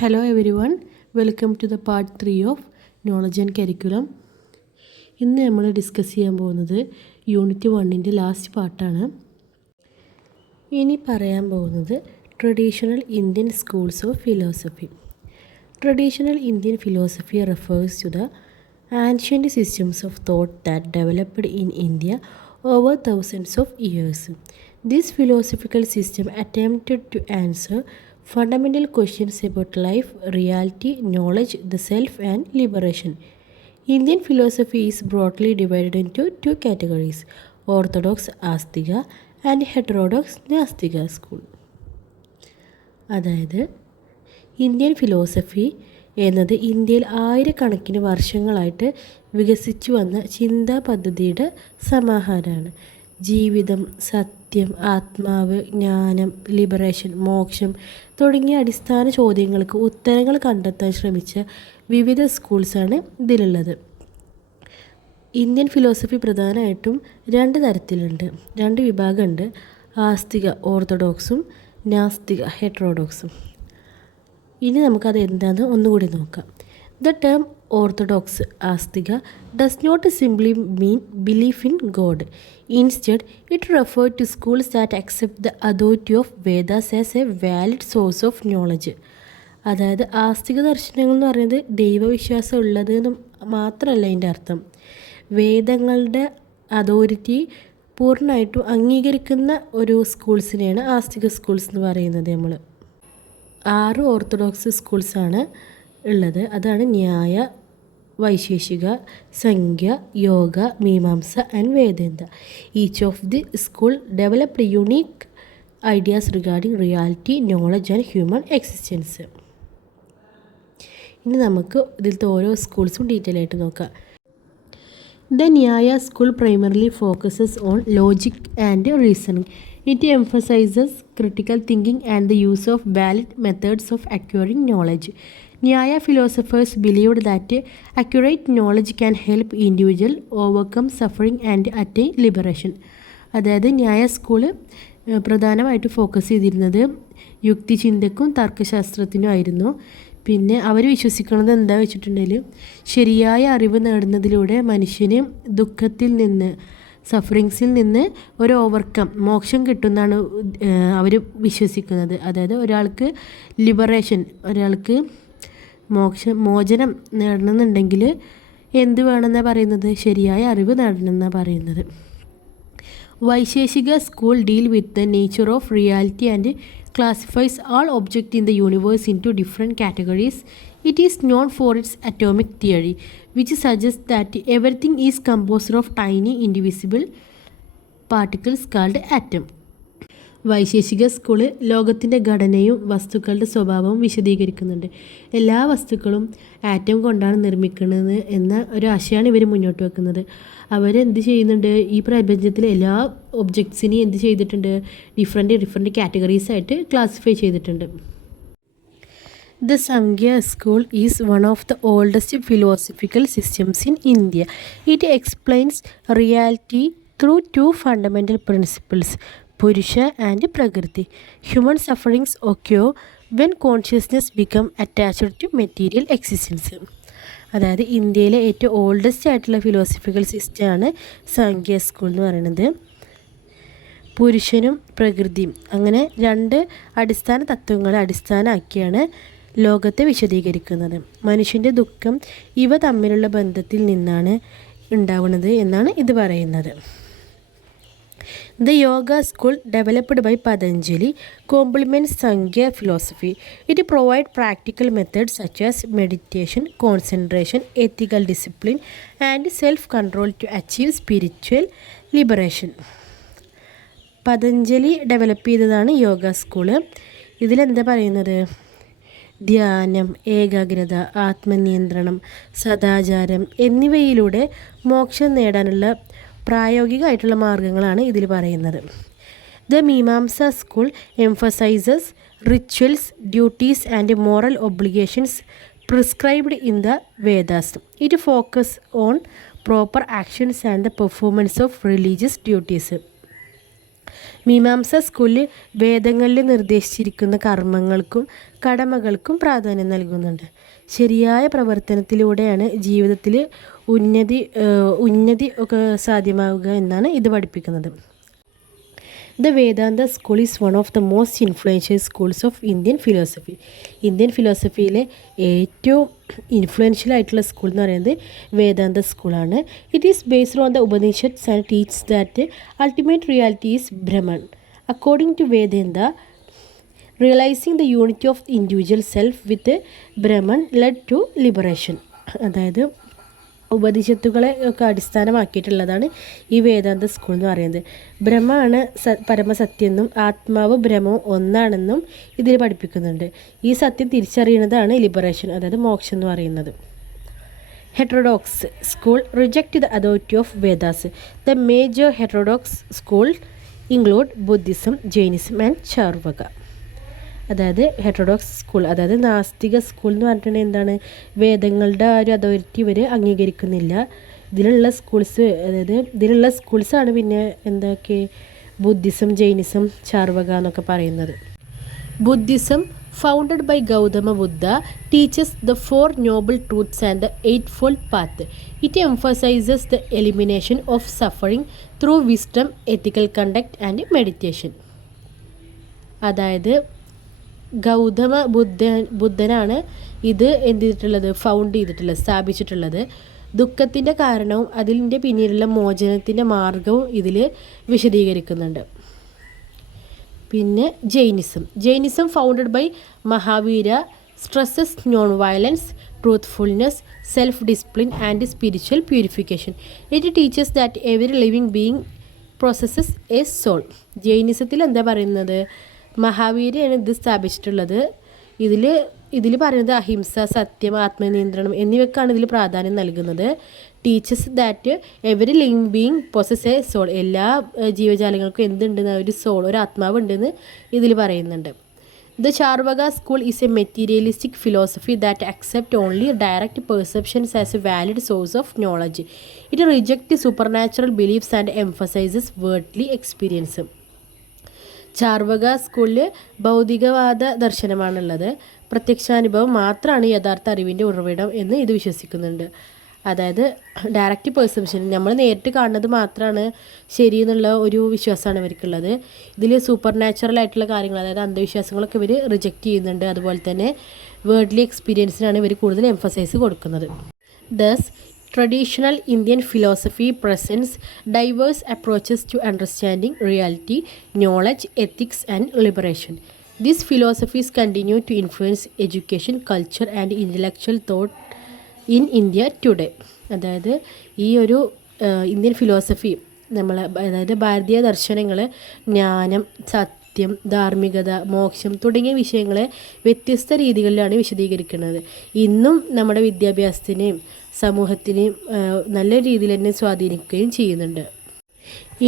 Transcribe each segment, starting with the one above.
Hello everyone, welcome to the part 3 of Knowledge and Curriculum. ഇന്ന് നമ്മൾ discuss ചെയ്യാൻ പോകുന്നത് യൂണിറ്റ് 1ൻ്റെ ലാസ്റ്റ് പാർട്ടാണ്. ഇനി പറയാൻ പോകുന്നത് traditional Indian schools of philosophy. Traditional Indian philosophy refers to the ancient systems of thought that developed in India over thousands of years. This philosophical system attempted to answer fundamental questions about life, reality, knowledge, the self, and liberation. Indian philosophy is broadly divided into two categories: Orthodox Astika and Heterodox Nastika school. അതായത് Indian philosophy എന്നത് ഇന്ത്യയിൽ ആയിരക്കണക്കിന് വർഷങ്ങളായിട്ട് വികസിച്ചു വന്ന ചിന്താ പദ്ധതിയുടെ സമാഹാരമാണ്. ജീവിതം, സത്യം, ആത്മാവ്, ജ്ഞാനം, ലിബറേഷൻ, മോക്ഷം തുടങ്ങിയ അടിസ്ഥാന ചോദ്യങ്ങൾക്ക് ഉത്തരങ്ങൾ കണ്ടെത്താൻ ശ്രമിച്ച വിവിധ സ്കൂൾസാണ് ഇതിലുള്ളത്. ഇന്ത്യൻ ഫിലോസഫി പ്രധാനമായിട്ടും രണ്ട് തരത്തിലുണ്ട്, രണ്ട് വിഭാഗമുണ്ട്: ആസ്തിക ഓർത്തഡോക്സും നാസ്തിക ഹെറ്ററോഡോക്സും. ഇനി നമുക്കത് എന്താണെന്ന് ഒന്നുകൂടി നോക്കാം. The term orthodox astika does not simply mean belief in God. Instead it refer to schools that accept the authority of Vedas as a valid source of knowledge. അതായത് ആസ്തിക ദർശനങ്ങൾ എന്ന് പറയുന്നത് ദൈവവിശ്വാസം ഉള്ളത് എന്ന് മാത്രമല്ല അതിൻ്റെ അർത്ഥം. വേദങ്ങളുടെ അതോറിറ്റി പൂർണ്ണമായിട്ടും അംഗീകരിക്കുന്ന ഒരു സ്കൂൾസിനെയാണ് ആസ്തിക സ്കൂൾസ് എന്ന് പറയുന്നത്. നമ്മൾ 6 ഓർത്തഡോക്സ് സ്കൂൾസാണ് ഉള്ളത്. അതാണ് Nyaya, Vaisheshika, Samkhya, Yoga, Mimamsa and Vedanta. Each of the school developed unique ideas regarding reality, knowledge and human existence. ഇനി നമുക്ക് ഇതിലത്തെ ഓരോ സ്കൂൾസും ഡീറ്റെയിൽ ആയിട്ട് നോക്കാം. The Nyaya school primarily focuses on logic and reasoning. It emphasizes critical thinking and the use of valid methods of acquiring knowledge. Nyaya philosophers believed that accurate knowledge can help individual overcome suffering and attain liberation. അതായത് ന്യായ school പ്രധാനമായിട്ട് focus ചെയ്തിരുന്നത് യുക്തിചിന്തക്കും തർക്കശാസ്ത്രത്തിനും ആയിരുന്നു. പിന്നെ അവർ വിശ്വസിക്കുന്നത് എന്താ വെച്ചിട്ടുണ്ടെങ്കിൽ ശരിയായ അറിവ് നേടുന്നതിലൂടെ മനുഷ്യന് ദുഃഖത്തിൽ നിന്ന്, സഫറിങ്സിൽ നിന്ന് ഒരു ഓവർകം, മോക്ഷം കിട്ടുമെന്നാണ് അവർ വിശ്വസിക്കുന്നത്. അതായത് ഒരാൾക്ക് ലിബറേഷൻ, ഒരാൾക്ക് മോചനം നേടണമെന്നുണ്ടെങ്കിൽ എന്ത് വേണമെന്നാണ് പറയുന്നത്? ശരിയായ അറിവ് നേടണമെന്നാണ് പറയുന്നത്. Vaisheshika school deal with the nature of reality and classifies all objects in the universe into different categories. It is known for its atomic theory, which suggests that everything is composed of tiny indivisible particles called atom. Vaisheshika school ലോകത്തിൻ്റെ ഘടനയും വസ്തുക്കളുടെ സ്വഭാവവും വിശദീകരിക്കുന്നുണ്ട്. എല്ലാ വസ്തുക്കളും atom കൊണ്ടാണ് നിർമ്മിക്കുന്നത് എന്ന ഒരു ആശയമാണ് ഇവർ മുന്നോട്ട് വെക്കുന്നത്. അവരെന്ത് ചെയ്യുന്നുണ്ട്? ഈ പ്രപഞ്ചത്തിലെ എല്ലാ ഒബ്ജക്ട്സിനെയും എന്ത് ചെയ്തിട്ടുണ്ട്? ഡിഫറെൻറ്റ് കാറ്റഗറീസായിട്ട് ക്ലാസിഫൈ ചെയ്തിട്ടുണ്ട്. The Samkhya school is one of the oldest philosophical systems in India. It explains reality through two fundamental principles: Purusha and Prakriti. Human sufferings occur when consciousness becomes attached to material existence. അതായത് ഇന്ത്യയിലെ ഏറ്റവും oldest ആയിട്ടുള്ള philosophical സിസ്റ്റമാണ് Sankhya school എന്ന് പറയുന്നത്. പുരുഷനും പ്രകൃതിയും അങ്ങനെ രണ്ട് അടിസ്ഥാന തത്വങ്ങളെ അടിസ്ഥാനമാക്കിയാണ് ലോകത്തെ വിശദീകരിക്കുന്നത്. മനുഷ്യൻ്റെ ദുഃഖം ഇവ തമ്മിലുള്ള ബന്ധത്തിൽ നിന്നാണ് ഉണ്ടാവുന്നത് എന്നാണ് ഇത് പറയുന്നത്. The yoga school developed by Patanjali complements Sankhya philosophy. It provides practical methods such as meditation, concentration, ethical discipline, and self-control to achieve spiritual liberation. Patanjali develop ചെയ്തതാണ് യോഗ സ്കൂള്. ഇതിലെന്താ പറയുന്നത്? ധ്യാനം, ഏകാഗ്രത, ആത്മനിയന്ത്രണം, സദാചാരം എന്നിവയിലൂടെ മോക്ഷം നേടാനുള്ള പ്രായോഗികമായിട്ടുള്ള മാർഗങ്ങളാണ് ഇതിൽ പറയുന്നത്. The Mimamsa school emphasizes rituals, duties and moral obligations prescribed in the Vedas. It focus on proper actions and the performance of religious duties. Mimamsa സ്കൂളിൽ വേദങ്ങളിൽ നിർദ്ദേശിച്ചിരിക്കുന്ന കർമ്മങ്ങൾക്കും കടമകൾക്കും പ്രാധാന്യം നൽകുന്നുണ്ട്. ശരിയായ പ്രവർത്തനത്തിലൂടെയാണ് ജീവിതത്തിൽ ഉന്നതി ഒക്കെ സാധ്യമാവുക എന്നാണ് ഇത് പഠിപ്പിക്കുന്നത്. The Vedanta school is one of the most influential schools of Indian philosophy. Indian ഫിലോസഫിയിലെ ഏറ്റവും ഇൻഫ്ലുവൻഷ്യൽ ആയിട്ടുള്ള സ്കൂൾ എന്ന് പറയുന്നത് വേദാന്ത സ്കൂളാണ്. It is based on the Upanishads and teach that ultimate reality is Brahman. According to Vedanta, realising the unity of individual self with Brahman led to liberation. അതായത് ഉപനിഷത്തുകളെ ഒക്കെ അടിസ്ഥാനമാക്കിയിട്ടുള്ളതാണ് ഈ വേദാന്ത സ്കൂൾ എന്ന് പറയുന്നത്. ബ്രഹ്മമാണ് പരമസത്യം എന്നും ആത്മാവ് ബ്രഹ്മവും ഒന്നാണെന്നും ഇതിൽ പഠിപ്പിക്കുന്നുണ്ട്. ഈ സത്യം തിരിച്ചറിയുന്നതാണ് ലിബറേഷൻ, അതായത് മോക്ഷം എന്ന് പറയുന്നത്. Heterodox school reject the authority of Vedas. The major heterodox school include Buddhism, Jainism and Charvaka. അതായത് ഹെറ്ററോഡോക്സ് സ്കൂൾ, അതായത് നാസ്തിക സ്കൂൾ എന്ന് പറഞ്ഞിട്ടുണ്ടെങ്കിൽ എന്താണ്, വേദങ്ങളുടെ ആ ഒരു അതോറിറ്റി ഇവർ അംഗീകരിക്കുന്നില്ല. ഇതിലുള്ള സ്കൂൾസാണ് പിന്നെ എന്തൊക്കെ ബുദ്ധിസം, ജൈനിസം, ചാർവക എന്നൊക്കെ പറയുന്നത്. Buddhism founded by Gautama Buddha teaches the 4 noble truths and the 8-fold path. It emphasizes the elimination of suffering through wisdom, ethical conduct and meditation. അതായത് ഗൗതമ ബുദ്ധനാണ് ഇത് സ്ഥാപിച്ചിട്ടുള്ളത്. ദുഃഖത്തിൻ്റെ കാരണവും അതിൻ്റെ പിന്നിലുള്ള മോചനത്തിൻ്റെ മാർഗവും ഇതിൽ വിശദീകരിക്കുന്നുണ്ട്. പിന്നെ Jainism founded by Mahavira stresses non violence, truthfulness, self discipline and spiritual purification. It teachers that every living being processes a soul. ജൈനിസത്തിൽ എന്താ പറയുന്നത്, മഹാവീരയാണ് ഇത് സ്ഥാപിച്ചിട്ടുള്ളത്. ഇതിൽ പറയുന്നത് അഹിംസ, സത്യം, ആത്മനിയന്ത്രണം എന്നിവയ്ക്കാണ് ഇതിൽ പ്രാധാന്യം നൽകുന്നത്. Teaches that every living being possess a soul. എല്ലാ ജീവജാലങ്ങൾക്കും എന്തുണ്ടെന്ന് ഒരു സോൾ, ഒരു ആത്മാവ് ഉണ്ടെന്ന് ഇതിൽ പറയുന്നുണ്ട്. The Charvaka school is a materialistic philosophy that accept only direct perceptions as a valid source of knowledge. It reject supernatural beliefs and emphasizes worldly experience. Charvaka സ്കൂളിൽ ഭൗതികവാദ ദർശനമാണുള്ളത്. പ്രത്യക്ഷാനുഭവം മാത്രമാണ് യഥാർത്ഥ അറിവിൻ്റെ ഉറവിടം എന്ന് ഇത് വിശ്വസിക്കുന്നുണ്ട്. അതായത് ഡയറക്റ്റ് പെർസെപ്ഷൻ, നമ്മൾ നേരിട്ട് കാണുന്നത് മാത്രമാണ് ശരി എന്നുള്ള ഒരു വിശ്വാസമാണ് ഇവർക്കുള്ളത്. ഇതിൽ സൂപ്പർ നാച്ചുറൽ ആയിട്ടുള്ള കാര്യങ്ങൾ, അതായത് അന്ധവിശ്വാസങ്ങളൊക്കെ ഇവർ റിജക്റ്റ് ചെയ്യുന്നുണ്ട്. അതുപോലെ തന്നെ വേർഡ്ലി എക്സ്പീരിയൻസിനാണ് ഇവർ കൂടുതൽ എംഫസൈസ് കൊടുക്കുന്നത്. Thus traditional Indian philosophy presents diverse approaches to understanding reality, knowledge, ethics and liberation. These philosophies continue to influence education, culture and intellectual thought in India today. അതായത് ഈ ഒരു ഇന്ത്യൻ ഫിലോസഫി അതായത് ഭാരതീയ ദർശനങ്ങൾ ജ്ഞാനം, സത്യം, ധാർമ്മികത, മോക്ഷം തുടങ്ങിയ വിഷയങ്ങളെ വ്യത്യസ്ത രീതികളിലാണ് വിശദീകരിക്കുന്നത്. ഇന്നും നമ്മുടെ വിദ്യാഭ്യാസത്തിനെയും സമൂഹത്തിനെയും നല്ല രീതിയിൽ തന്നെ സ്വാധീനിക്കുകയും ചെയ്യുന്നുണ്ട്.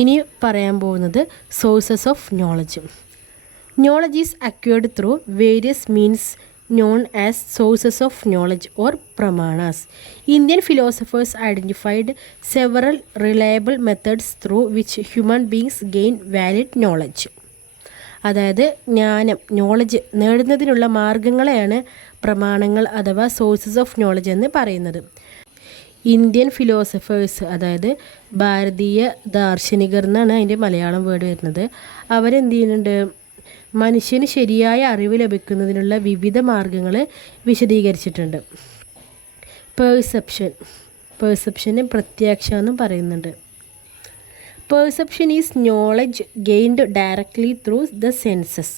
ഇനി പറയാൻ പോകുന്നത് sources of knowledge. Knowledge is acquired through various means known as sources of knowledge or pramanas. Indian philosophers identified several reliable methods through which human beings gain valid knowledge. അതായത് നോളജ് നേടുന്നതിനുള്ള മാർഗങ്ങളെയാണ് പ്രമാണങ്ങൾ അഥവാ സോഴ്സസ് ഓഫ് നോളജ് എന്ന് പറയുന്നത്. Indian philosophers, അതായത് ഭാരതീയ ദാർശനികർ എന്നാണ് അതിൻ്റെ Malayalam word വരുന്നത്, അവരെന്ത് ചെയ്യുന്നുണ്ട്, മനുഷ്യന് ശരിയായ അറിവ് ലഭിക്കുന്നതിനുള്ള വിവിധ മാർഗങ്ങൾ വിശദീകരിച്ചിട്ടുണ്ട്. പേഴ്സെപ്ഷന് പ്രത്യക്ഷ എന്നും പറയുന്നുണ്ട്. Perception is knowledge gained directly through the senses.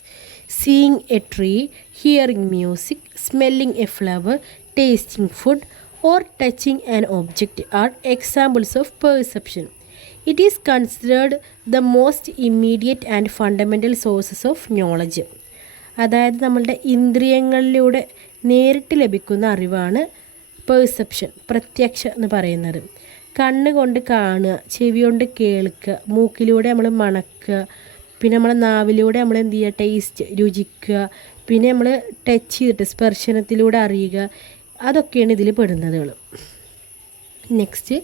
Seeing a tree, hearing music, smelling a flower, tasting food, or touching an object are examples of perception. It is considered the most immediate and fundamental sources of knowledge. അതായത് നമ്മളുടെ ഇന്ദ്രിയങ്ങളിലൂടെ നേരിട്ട് ലഭിക്കുന്ന അറിവാണ് perception, പ്രത്യക്ഷ എന്ന് പറയുന്നത്. കണ്ണുകൊണ്ട് കാണുക, ചെവി കൊണ്ട് കേൾക്കുക, മൂക്കിലൂടെ നമ്മൾ മണക്കുക, പിന്നെ നമ്മളെ നാവിലൂടെ നമ്മൾ എന്ത് ചെയ്യുക, ടേസ്റ്റ് രുചിക്കുക, പിന്നെ നമ്മൾ ടച്ച് ചെയ്തിട്ട് സ്പർശനത്തിലൂടെ അറിയുക, അതൊക്കെയാണ് ഇതിൽ പെടുന്നതുകൾ. നെക്സ്റ്റ്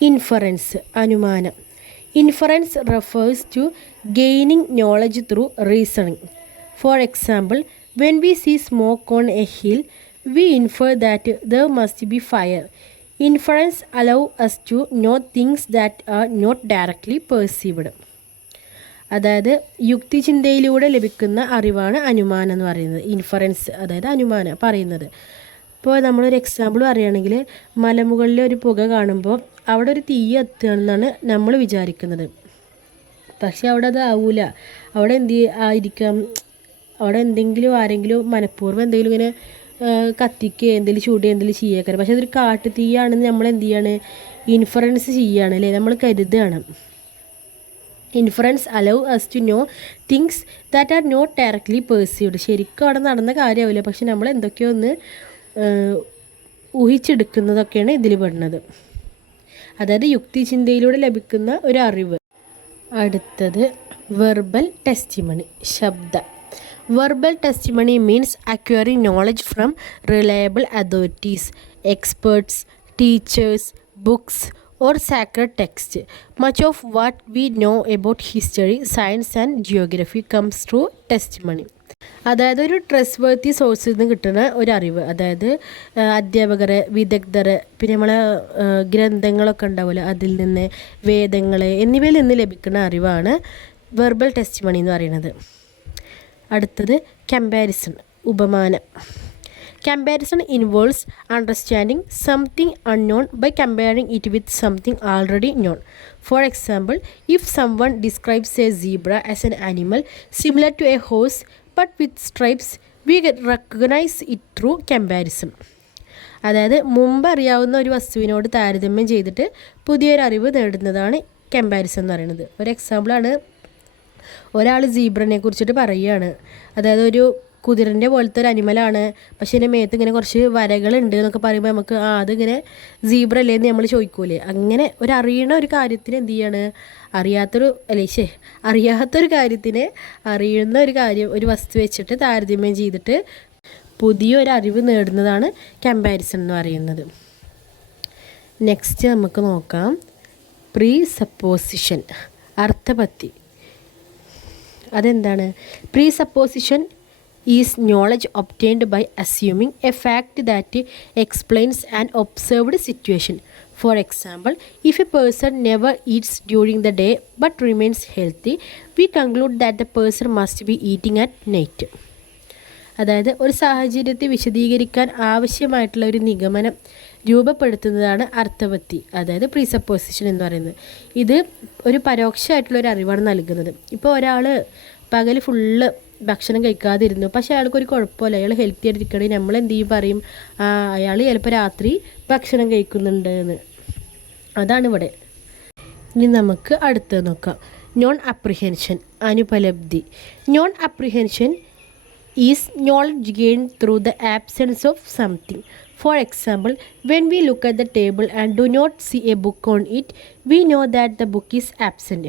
ഇൻഫറൻസ്, അനുമാനം. Inference refers to gaining knowledge through reasoning. For example, when we see smoke on a hill, we infer that there must be fire. Inference allows us to know things that are not directly perceived. അതായത് യുക്തിചിന്തയിലൂടെ ലഭിക്കുന്ന അറിവാണ് അനുമാനം എന്ന് പറയുന്നത്. Inference അതായത് അനുമാനം പറയുന്നത്. ഇപ്പോൾ നമ്മളൊരു എക്സാമ്പിൾ പറയുകയാണെങ്കിൽ മലമുകളിലെ ഒരു പുക കാണുമ്പോൾ അവിടെ ഒരു തീ എത്തുകയാണെന്നാണ് നമ്മൾ വിചാരിക്കുന്നത്. പക്ഷെ അവിടെ അത് ആവില്ല. അവിടെ ആയിരിക്കാം, അവിടെ ആരെങ്കിലും മനഃപൂർവ്വം എന്തെങ്കിലും ഇങ്ങനെ കത്തിക്കുക, എന്തെങ്കിലും ചൂടുക, എന്തെങ്കിലും ചെയ്യേക്കാം. പക്ഷെ അതൊരു കാട്ടു തീയാണെന്ന് നമ്മൾ ഇൻഫറൻസ് ചെയ്യുകയാണ് അല്ലേ, നമ്മൾ കരുതുകയാണ്. Inference allow us to know things that are not directly perceived. ശരിക്കും അവിടെ നടന്ന കാര്യമാവില്ല, പക്ഷെ നമ്മൾ എന്തൊക്കെയോ ഒന്ന് ഊഹിച്ചെടുക്കുന്നതൊക്കെയാണ് ഇതിൽ പെടുന്നത്. അതായത് യുക്തിചിന്തയിലൂടെ ലഭിക്കുന്ന ഒരു അറിവ്. അടുത്തത് വെർബൽ ടെസ്റ്റിമണി, ശബ്ദ. Verbal testimony means acquiring knowledge from reliable authorities, experts, teachers, books or sacred text. Much of what we know about history, science and geography comes through testimony. അതായത് ഒരു ട്രസ്റ്റ് വർത്തി സോഴ്സിൽ നിന്ന് കിട്ടുന്ന ഒരു അറിവ്. അതായത് അധ്യാപകർ, വിദഗ്ധർ, പിന്നെ നമ്മളെ ഗ്രന്ഥങ്ങളൊക്കെ ഉണ്ടാവില്ല, അതിൽ നിന്ന് വേദങ്ങൾ എന്നിവയിൽ നിന്ന് ലഭിക്കുന്ന അറിവാണ് വെർബൽ ടെസ്റ്റിമണി എന്ന് പറയുന്നത്. അടുത്തത് comparison, ഉപമാനം. Comparison involves understanding something unknown by comparing it with something already known. For example, if someone describes a zebra as an animal similar to a horse but with stripes, we recognize it through comparison. അതായത് മുമ്പ് അറിയാവുന്ന ഒരു വസ്തുവിനോട് താരതമ്യം ചെയ്തിട്ട് പുതിയൊരു അറിവ് നേടുന്നതാണ് comparison എന്ന് പറയുന്നത്. ഒരു എക്സാമ്പിളാണ്, ഒരാൾ സീബ്രനെ കുറിച്ചിട്ട് പറയുകയാണ്. അതായത് ഒരു കുതിരൻ്റെ പോലത്തെ ഒരു അനിമലാണ്, പക്ഷേ എൻ്റെ മേത്ത് ഇങ്ങനെ കുറച്ച് വരകളുണ്ട് എന്നൊക്കെ പറയുമ്പോൾ നമുക്ക് അതിങ്ങനെ സീബ്ര അല്ലേ എന്ന് നമ്മൾ ചോദിക്കൂലേ. അങ്ങനെ അറിയണ ഒരു കാര്യത്തിന് എന്ത് ചെയ്യാണ്, അറിയാത്തൊരു കാര്യത്തിനെ അറിയുന്ന ഒരു കാര്യം, ഒരു വസ്തു വെച്ചിട്ട് താരതമ്യം ചെയ്തിട്ട് പുതിയൊരു അറിവ് നേടുന്നതാണ് കമ്പാരിസൺ എന്ന് പറയുന്നത്. നെക്സ്റ്റ് നമുക്ക് നോക്കാം പ്രീ സപ്പോസിഷൻ, അർത്ഥപത്തി. അതെന്താണ്? Presupposition is knowledge obtained by assuming a fact that explains an observed situation. For example, if a person never eats during the day but remains healthy, we conclude that the person must be eating at night. അതായത് ഒരു സാഹചര്യത്തെ വിശദീകരിക്കാൻ ആവശ്യമായിട്ടുള്ള ഒരു നിഗമനം രൂപപ്പെടുത്തുന്നതാണ് അർത്ഥവത്തി, അതായത് പ്രീസപ്പോസിഷൻ എന്ന് പറയുന്നത്. ഇത് ഒരു പരോക്ഷമായിട്ടുള്ള ഒരു അറിവാണ് നൽകുന്നത്. ഇപ്പോൾ ഒരാൾ പകൽ ഫുള്ള് ഭക്ഷണം കഴിക്കാതിരുന്നു, പക്ഷേ അയാൾക്കൊരു കുഴപ്പമില്ല, അയാൾ ഹെൽത്തി ആയിട്ടിരിക്കണമെങ്കിൽ നമ്മൾ എന്ത് ചെയ്യും, പറയും അയാൾ ചിലപ്പോൾ രാത്രി ഭക്ഷണം കഴിക്കുന്നുണ്ട് എന്ന്. അതാണ് ഇവിടെ. ഇനി നമുക്ക് അടുത്തത് നോക്കാം. നോൺ അപ്രിഹെൻഷൻ, അനുപലബ്ധി. Non apprehension is knowledge gain through the absence of something. For example, when we look at the table and do not see a book on it, we know that the book is absent.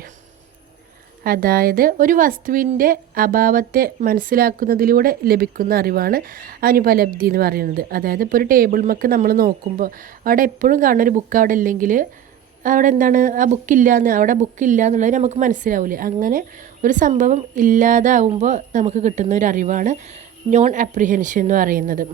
അതായത് ഒരു വസ്തുവിൻ്റെ അഭാവത്തെ മനസ്സിലാക്കുന്നതിലൂടെ ലഭിക്കുന്ന അറിവാണ് അനുപലബ്ധി എന്ന് പറയുന്നത്. അതായത് ഇപ്പോൾ ഒരു ടേബിൾ മക്ക് നമ്മൾ നോക്കുമ്പോൾ അവിടെ എപ്പോഴും കാണുന്ന ഒരു ബുക്ക് അവിടെ ഇല്ലെങ്കിൽ അവിടെ എന്താണ്, ആ അവിടെ ബുക്കില്ല എന്നുള്ളത് നമുക്ക് മനസ്സിലാവില്ല. അങ്ങനെ ഒരു സംഭവം ഇല്ലാതാവുമ്പോൾ നമുക്ക് കിട്ടുന്ന ഒരു അറിവാണ് നോൺ അപ്രിഹെൻഷൻ എന്ന് പറയുന്നത്.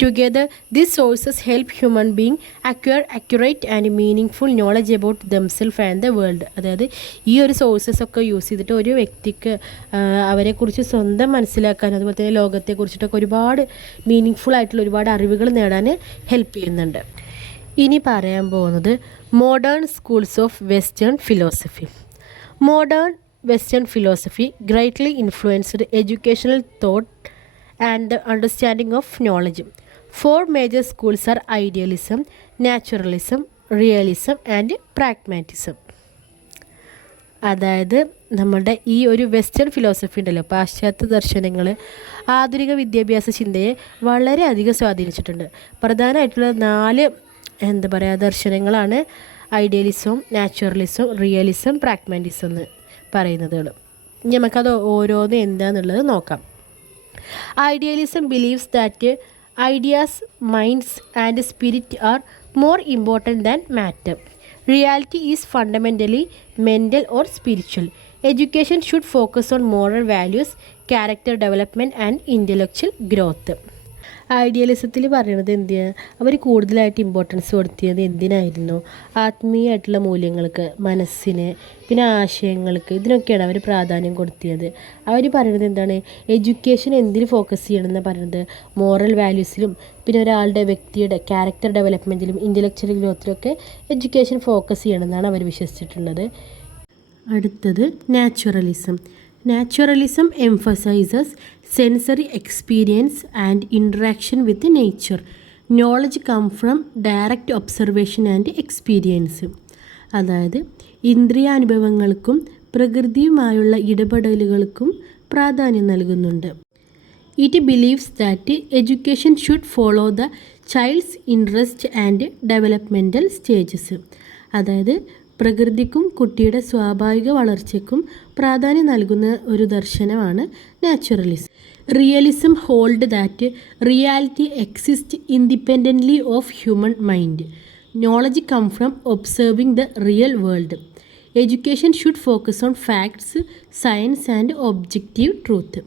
Together, these sources help human beings acquire accurate and meaningful knowledge about themselves and the world. അതായത് ഈ ഒരു സോഴ്സസ് ഒക്കെ യൂസ് ചെയ്തിട്ട് ഒരു വ്യക്തിക്ക് അവരെക്കുറിച്ച് സ്വന്തം മനസ്സിലാക്കാൻ, അതുപോലെ തന്നെ ലോകത്തെക്കുറിച്ചിട്ടൊക്കെ ഒരുപാട് മീനിങ് ആയിട്ടുള്ള ഒരുപാട് അറിവുകൾ നേടാൻ ഹെൽപ്പ് ചെയ്യുന്നുണ്ട്. ഇനി പറയാൻ പോകുന്നത് modern schools of western philosophy. Modern western philosophy greatly influenced educational thought and the understanding of knowledge. Four major schools are idealism, naturalism, realism and pragmatism. അതായത് നമ്മുടെ ഈ ഒരു വെസ്റ്റേൺ ഫിലോസഫി ഉണ്ടല്ലോ, പാശ്ചാത്യ ദർശനങ്ങൾ ആധുനിക വിദ്യാഭ്യാസ ചിന്തയെ വളരെയധികം സ്വാധീനിച്ചിട്ടുണ്ട്. പ്രധാനമായിട്ടുള്ള 4 ദർശനങ്ങളാണ് ഐഡിയലിസം, നാച്ചുറലിസം, റിയലിസം, പ്രാഗ്മാറ്റിസം എന്ന് പറയുന്നതുകൾ. നമുക്കത് ഓരോന്ന് എന്താണെന്നുള്ളത് നോക്കാം. Idealism believes that ideas, minds and spirit are more important than matter. Reality is fundamentally mental or spiritual. Education should focus on moral values, character development and intellectual growth. ഐഡിയലിസത്തിൽ പറയുന്നത് എന്തിനാണ്? അവർ കൂടുതലായിട്ട് importance കൊടുത്തിയത് എന്തിനായിരുന്നു? ആത്മീയമായിട്ടുള്ള മൂല്യങ്ങൾക്ക്, മനസ്സിന്, പിന്നെ ആശയങ്ങൾക്ക്, ഇതിനൊക്കെയാണ് അവർ പ്രാധാന്യം കൊടുത്തിയത്. അവർ പറയുന്നത് എന്താണ്? എഡ്യൂക്കേഷൻ എന്തിന് ഫോക്കസ് ചെയ്യണമെന്ന് പറയുന്നത് മോറൽ വാല്യൂസിലും പിന്നെ ഒരാളുടെ വ്യക്തിയുടെ ക്യാരക്ടർ ഡെവലപ്മെൻറ്റിലും ഇൻ്റലക്ച്വൽ ഗ്രോത്തിലൊക്കെ എഡ്യൂക്കേഷൻ ഫോക്കസ് ചെയ്യണമെന്നാണ് അവർ വിശ്വസിച്ചിട്ടുള്ളത്. അടുത്തത് naturalism. Naturalism emphasizes sensory experience and interaction with nature. Knowledge comes from direct observation and experience. അതായത് ഇന്ദ്രിയാനുഭവങ്ങൾക്കും പ്രകൃതിയുമായുള്ള ഇടപെടലുകൾക്കും പ്രാധാന്യം നൽകുന്നുണ്ട്. It believes that education should follow the child's interest and developmental stages. അതായത് പ്രകൃതിക്കും കുട്ടിയുടെ സ്വാഭാവിക വളർച്ചയ്ക്കും പ്രാധാന്യം നൽകുന്ന ഒരു ദർശനമാണ് naturalism. Realism hold that reality exist independently of human mind. Knowledge come from observing the real world. Education should focus on facts, science and objective truth.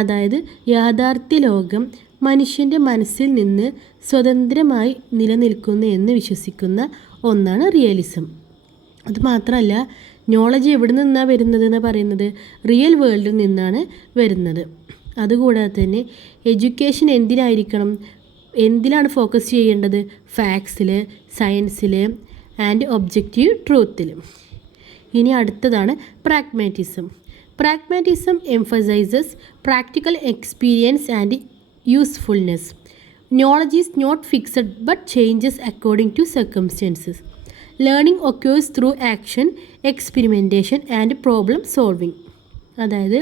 അതായത് യാഥാർത്ഥ്യ ലോകം മനുഷ്യൻ്റെ മനസ്സിൽ നിന്ന് സ്വതന്ത്രമായി നിലനിൽക്കുന്നു എന്ന് വിശ്വസിക്കുന്ന ഒന്നാണ് റിയലിസം. അതുമാത്രമല്ല, നോളജ് എവിടെ നിന്നാണ് വരുന്നത് എന്ന് പറയുന്നത് റിയൽ വേൾഡിൽ നിന്നാണ് വരുന്നത്. അതുകൂടാതെ തന്നെ എഡ്യൂക്കേഷൻ എന്തിലാണ് ഫോക്കസ് ചെയ്യേണ്ടത്? ഫാക്ട്സിൽ, സയൻസിൽ ആൻഡ് ഒബ്ജക്റ്റീവ് ട്രൂത്തിൽ. ഇനി അടുത്തതാണ് pragmatism. Pragmatism emphasizes practical experience and usefulness. Knowledge is not fixed but changes according to circumstances. Learning occurs through action, experimentation and problem solving. അതായത്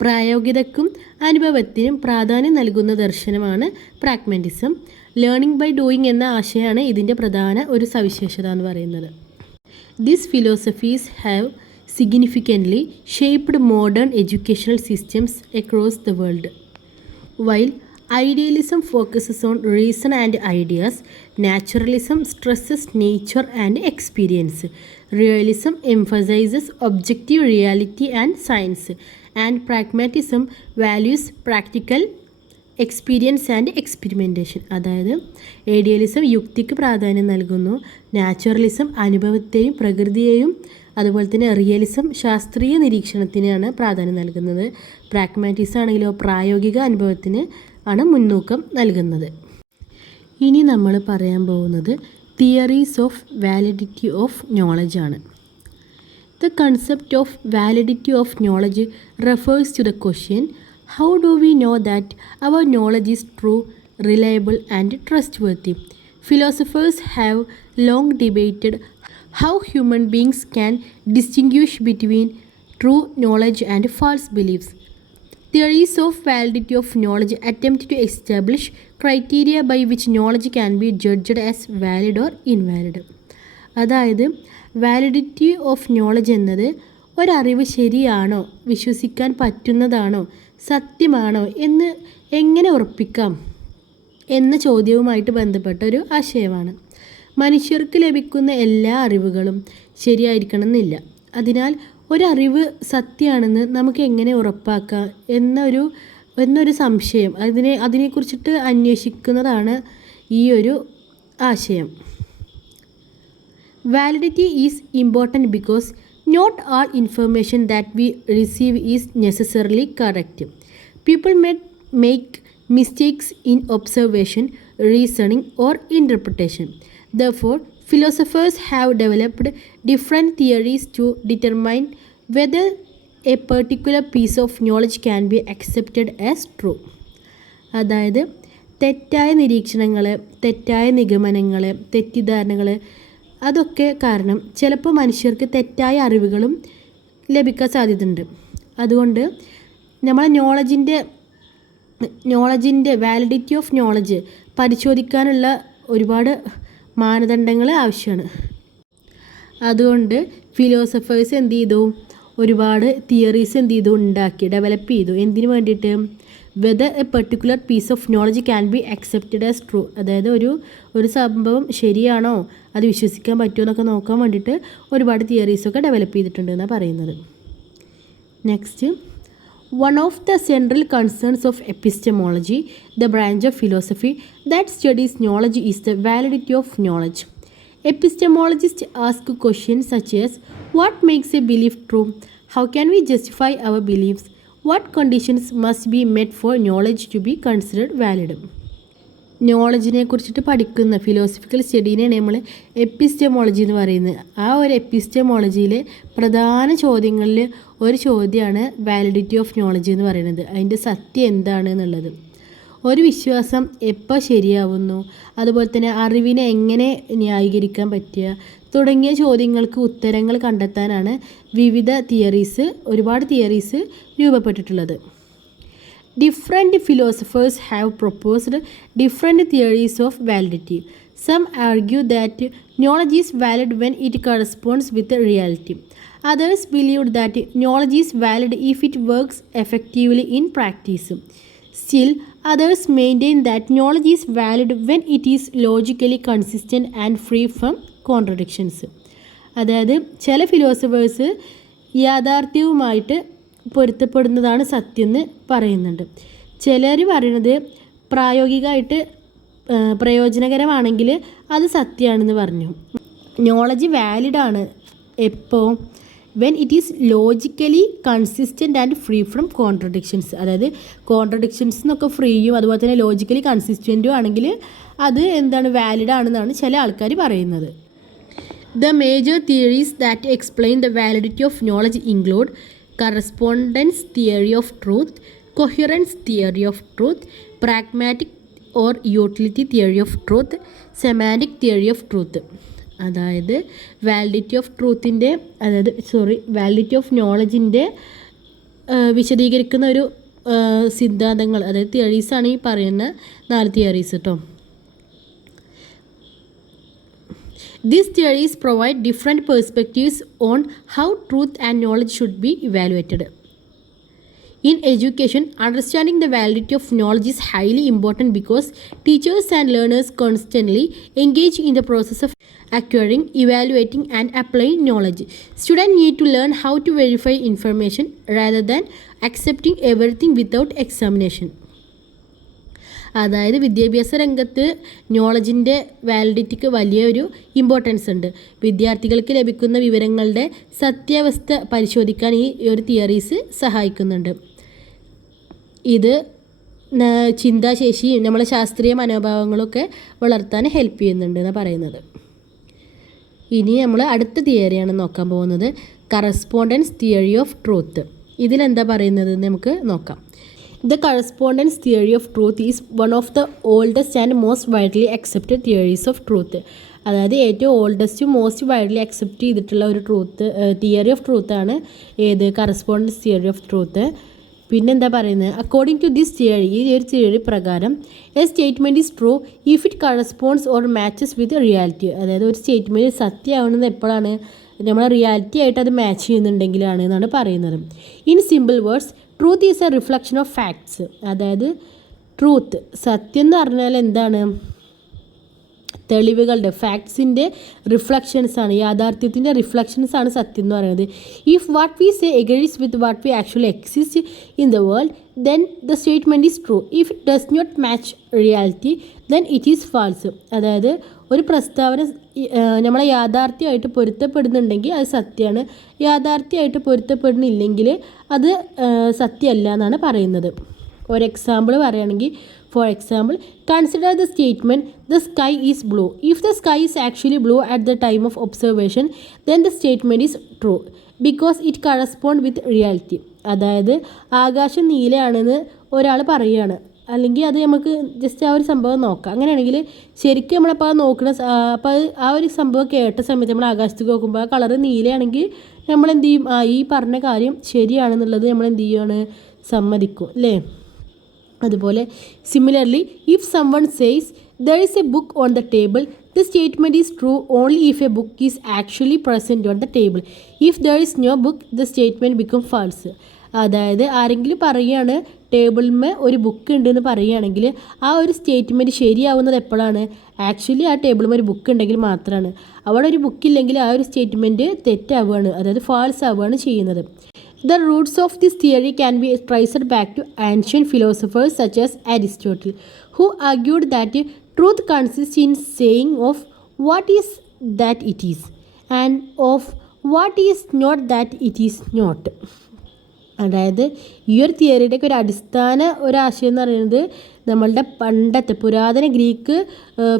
പ്രായോഗികതയ്ക്കും അനുഭവത്തിനും പ്രാധാന്യം നൽകുന്ന ദർശനമാണ് പ്രാഗ്മാറ്റിസം. ലേണിംഗ് ബൈ ഡൂയിങ് എന്ന ആശയമാണ് ഇതിൻ്റെ പ്രധാന ഒരു സവിശേഷത എന്ന് പറയുന്നത്. These philosophies have significantly shaped modern educational systems across the world. While idealism focuses on reason and ideas, naturalism stresses nature and experience. Realism emphasizes objective reality and science, and pragmatism values practical experience and experimentation. അതായത് idealism യുക്തിക്ക് പ്രാധാന്യം നൽകുന്നു, naturalism അനുഭവത്തെയും പ്രകൃതിയെയും, അതുപോലെ തന്നെ realism ശാസ്ത്രീയ നിരീക്ഷണത്തിനാണ് പ്രാധാന്യം നൽകുന്നത്. Pragmatism ആണെങ്കിലോ പ്രായോഗിക അനുഭവത്തിന് ആണ് മുൻതൂക്കം നൽകുന്നത്. ഇനി നമ്മൾ പറയാൻ പോകുന്നത് theories of validity of knowledge ആണ്. The concept of validity of knowledge refers to the question how do we know that our knowledge is true, reliable and trustworthy? Philosophers have long debated how human beings can distinguish between true knowledge and false beliefs. Theories of validity of knowledge attempt to establish criteria by which knowledge can be judged as valid or invalid. അതായത് validity of knowledge എന്നത് ഒരറിവ് ശരിയാണോ, വിശ്വസിക്കാൻ പറ്റുന്നതാണോ, സത്യമാണോ എന്ന് എങ്ങനെ ഉറപ്പിക്കാം എന്ന ചോദ്യവുമായിട്ട് ബന്ധപ്പെട്ട ഒരു ആശയമാണ്. മനുഷ്യർക്ക് ലഭിക്കുന്ന എല്ലാ അറിവുകളും ശരിയായിരിക്കണമെന്നില്ല. അതിനാൽ ഒരറിവ് സത്യമാണെന്ന് നമുക്ക് എങ്ങനെ ഉറപ്പാക്കാം എന്നൊരു സംശയം അതിനെക്കുറിച്ചിട്ട് അന്വേഷിക്കുന്നതാണ് ഈ ഒരു ആശയം. Validity is important because not all information that we receive is necessarily correct. People may make mistakes in observation, reasoning or interpretation. Therefore, philosophers have developed different theories to determine whether a particular piece of knowledge can be accepted as true. അതായത് തെറ്റായ നിരീക്ഷണങ്ങൾ, തെറ്റായ നിഗമനങ്ങൾ, തെറ്റിദ്ധാരണകൾ അതൊക്കെ കാരണം ചിലപ്പോൾ മനുഷ്യർക്ക് തെറ്റായ അറിവുകളും ലഭിക്കാൻ സാധ്യതയുണ്ട്. അതുകൊണ്ട് നമ്മൾ നോളജിൻ്റെ വാലിഡിറ്റി ഓഫ് നോളജ് പരിശോധിക്കാനുള്ള ഒരുപാട് മാനദണ്ഡങ്ങൾ ആവശ്യമാണ്. അതുകൊണ്ട് ഫിലോസഫേഴ്സ് എന്ത് ചെയ്തു, ഒരുപാട് തിയറീസ് ഉണ്ടാക്കി ഡെവലപ്പ് ചെയ്തു. എന്തിനു വേണ്ടിയിട്ട്? Whether a particular piece of knowledge can be accepted as true. അതായത് ഒരു സംഭവം ശരിയാണോ, അത് വിശ്വസിക്കാൻ പറ്റുമോ എന്നൊക്കെ നോക്കാൻ വേണ്ടിയിട്ട് ഒരുപാട് തിയറീസൊക്കെ ഡെവലപ്പ് ചെയ്തിട്ടുണ്ട് എന്നാണ് പറയുന്നത്. Next, one of the central concerns of epistemology, the branch of philosophy that studies knowledge, is the validity of knowledge. Epistemologists ask questions such as what makes a belief true? How can we justify our beliefs? What conditions must be met for knowledge to be considered valid? നോളജിനെ കുറിച്ചിട്ട് പഠിക്കുന്ന philosophical സ്റ്റഡീനെയാണ് നമ്മൾ epistemology എന്ന് പറയുന്നത്. ആ ഒരു എപ്പിസ്റ്റമോളജിയിലെ പ്രധാന ചോദ്യങ്ങളിൽ ഒരു ചോദ്യമാണ് വാലിഡിറ്റി ഓഫ് നോളജ് എന്ന് പറയുന്നത്. അതിൻ്റെ സത്യം എന്താണ് എന്നുള്ളത്. ഒരു വിശ്വാസം എപ്പോൾ ശരിയാവുന്നു, അതുപോലെ തന്നെ അറിവിനെ എങ്ങനെ ന്യായീകരിക്കാൻ പറ്റുക തുടങ്ങിയ ചോദ്യങ്ങൾക്ക് ഉത്തരങ്ങൾ കണ്ടെത്താനാണ് ഒരുപാട് theories രൂപപ്പെട്ടിട്ടുള്ളത്. Different philosophers have proposed different theories of validity. Some argue that knowledge is valid when it corresponds with reality. Others believe that knowledge is valid if it works effectively in practice. Still, others maintain that knowledge is valid when it is logically consistent and free from contradictions. അതായത് ചില philosophers യാഥാർത്ഥ്യവുമായിട്ട് പൊരുത്തപ്പെടുന്നതാണ് സത്യം എന്ന് പറയുന്നുണ്ട്. ചിലർ പറയുന്നത് പ്രായോഗികമായിട്ട് പ്രയോജനകരമാണെങ്കിൽ അത് സത്യമാണെന്ന് പറഞ്ഞു. നോളജ് വാലിഡാണ് എപ്പോൾ? When it is logically consistent and free from contradictions. അതായത് കോൺട്രഡിക്ഷൻസ് എന്നൊക്കെ ഫ്രീയും അതുപോലെ തന്നെ ലോജിക്കലി കൺസിസ്റ്റൻറ്റും ആണെങ്കിൽ അത് വാലിഡ് ആണെന്നാണ് ചില ആൾക്കാർ പറയുന്നത്. The major theories that explain the validity of knowledge include correspondence theory of truth, coherence theory of truth, pragmatic or utility theory of truth, semantic theory of truth. അതായത് വാലിഡിറ്റി ഓഫ് നോളജിൻ്റെ വിശദീകരിക്കുന്ന ഒരു സിദ്ധാന്തങ്ങൾ, അതായത് തിയറീസാണ് ഈ പറയുന്ന 4 തിയറീസ് കേട്ടോ. These theories provide different perspectives on how truth and knowledge should be evaluated. In education, understanding the validity of knowledge is highly important because teachers and learners constantly engage in the process of acquiring, evaluating, and applying knowledge. Students need to learn how to verify information rather than accepting everything without examination. അതായത് വിദ്യാഭ്യാസ രംഗത്ത് നോളജിൻ്റെ വാലിഡിറ്റിക്ക് വലിയൊരു importance ഉണ്ട്. വിദ്യാർത്ഥികൾക്ക് ലഭിക്കുന്ന വിവരങ്ങളുടെ സത്യാവസ്ഥ പരിശോധിക്കാൻ ഈ ഒരു തിയറീസ് സഹായിക്കുന്നുണ്ട്. ഇത് ചിന്താശേഷിയും നമ്മളെ ശാസ്ത്രീയ മനോഭാവങ്ങളൊക്കെ വളർത്താൻ ഹെൽപ്പ് ചെയ്യുന്നുണ്ട് എന്നാണ് പറയുന്നത്. ഇനി നമ്മൾ അടുത്ത തിയറിയാണ് നോക്കാൻ പോകുന്നത്, കറസ്പോണ്ടൻസ് തിയറി ഓഫ് ട്രൂത്ത്. ഇതിലെന്താ പറയുന്നത് നമുക്ക് നോക്കാം. The correspondence theory of truth is one of the oldest and most widely accepted theories of truth. അതായത് ഏറ്റവും ഓൾഡസ്റ്റും മോസ്റ്റ് വൈഡ്ലി അക്സെപ്റ്റ് ചെയ്തിട്ടുള്ള ഒരു തിയറി ഓഫ് ട്രൂത്താണ് ഏത് കറസ്പോണ്ടൻസ് തിയറി ഓഫ് ട്രൂത്ത്. പിന്നെന്താ പറയുന്നത്, അക്കോർഡിംഗ് ടു ദിസ് തിയറി, ഈ ഒരു തിയറി പ്രകാരം A statement is true if it corresponds or matches with reality. അതായത് ഒരു സ്റ്റേറ്റ്മെൻറ്റ് സത്യമാവുന്നത് എപ്പോഴാണ്, നമ്മളെ റിയാലിറ്റി ആയിട്ട് അത് മാച്ച് ചെയ്യുന്നുണ്ടെങ്കിലാണ് എന്നാണ് പറയുന്നത്. In simple words, truth is A reflection of facts. അതായത് ട്രൂത്ത്, സത്യം എന്ന് പറഞ്ഞാൽ എന്താണ്, തെളിവുകളുടെ ഫാക്ട്സിൻ്റെ റിഫ്ലക്ഷൻസ് ആണ്, യാഥാർത്ഥ്യത്തിൻ്റെ റിഫ്ലക്ഷൻസ് ആണ് സത്യം എന്ന് പറയുന്നത്. If what we say agrees with what we actually exist in the world, then the statement is true. If it does not match reality, then it is false. അതായത് ഒരു പ്രസ്താവന നമ്മളെ യാഥാർത്ഥ്യമായിട്ട് പൊരുത്തപ്പെടുന്നുണ്ടെങ്കിൽ അത് സത്യമാണ്, യാഥാർത്ഥ്യമായിട്ട് പൊരുത്തപ്പെടുന്നില്ലെങ്കിൽ അത് സത്യമല്ല എന്നാണ് പറയുന്നത്. ഒരു എക്സാമ്പിൾ പറയുകയാണെങ്കിൽ, for example, consider the statement the sky is blue. If the sky is actually blue at the time of observation, then the statement is true because it correspond with reality. അതായത് ആകാശം നീലയാണെന്ന് ഒരാൾ പറയുകയാണ്, അല്ലെങ്കിൽ അത് നമുക്ക് just ആ ഒരു സംഭവം നോക്കാം. അങ്ങനെയാണെങ്കിൽ ശരിക്കും നമ്മളപ്പോൾ അത് നോക്കുന്ന അപ്പോൾ ആ ഒരു സംഭവം കേട്ട സമയത്ത് നമ്മൾ ആകാശത്തേക്ക് നോക്കുമ്പോൾ ആ കളറ് നീലയാണെങ്കിൽ നമ്മൾ എന്ത് ചെയ്യും, ഈ പറഞ്ഞ കാര്യം ശരിയാണെന്നുള്ളത് നമ്മൾ എന്ത് ചെയ്യുകയാണ്, സമ്മതിക്കും അല്ലേ. അതുപോലെ similarly, if someone says there is a book on the table, the statement is true only if a book is actually present on the table. If there is no book, the statement become false. അതായത് ആരെങ്കിലും പറയുകയാണ് ടേബിളിന്മേൽ ഒരു book ഉണ്ടെന്ന് പറയുകയാണെങ്കിൽ ആ ഒരു statement ശരിയാവുന്നത് എപ്പോഴാണ്? Actually ആ ടേബിളിന്മേൽ ഒരു ബുക്ക് ഉണ്ടെങ്കിൽ മാത്രമാണ്. അവിടെ ഒരു ബുക്കില്ലെങ്കിൽ ആ ഒരു സ്റ്റേറ്റ്മെൻറ്റ് തെറ്റാവുകയാണ്, അതായത് ഫാൾസ് ആവുകയാണ് ചെയ്യുന്നത്. The roots of this theory can be traced back to ancient philosophers such as Aristotle, who argued that truth consists in saying of what is that it is, and of what is not that it is not. അതായത് ഈ ഒരു തിയറിയുടെയൊക്കെ ഒരു അടിസ്ഥാന ഒരാശയം എന്ന് പറയുന്നത് നമ്മളുടെ പണ്ടത്തെ പുരാതന ഗ്രീക്ക്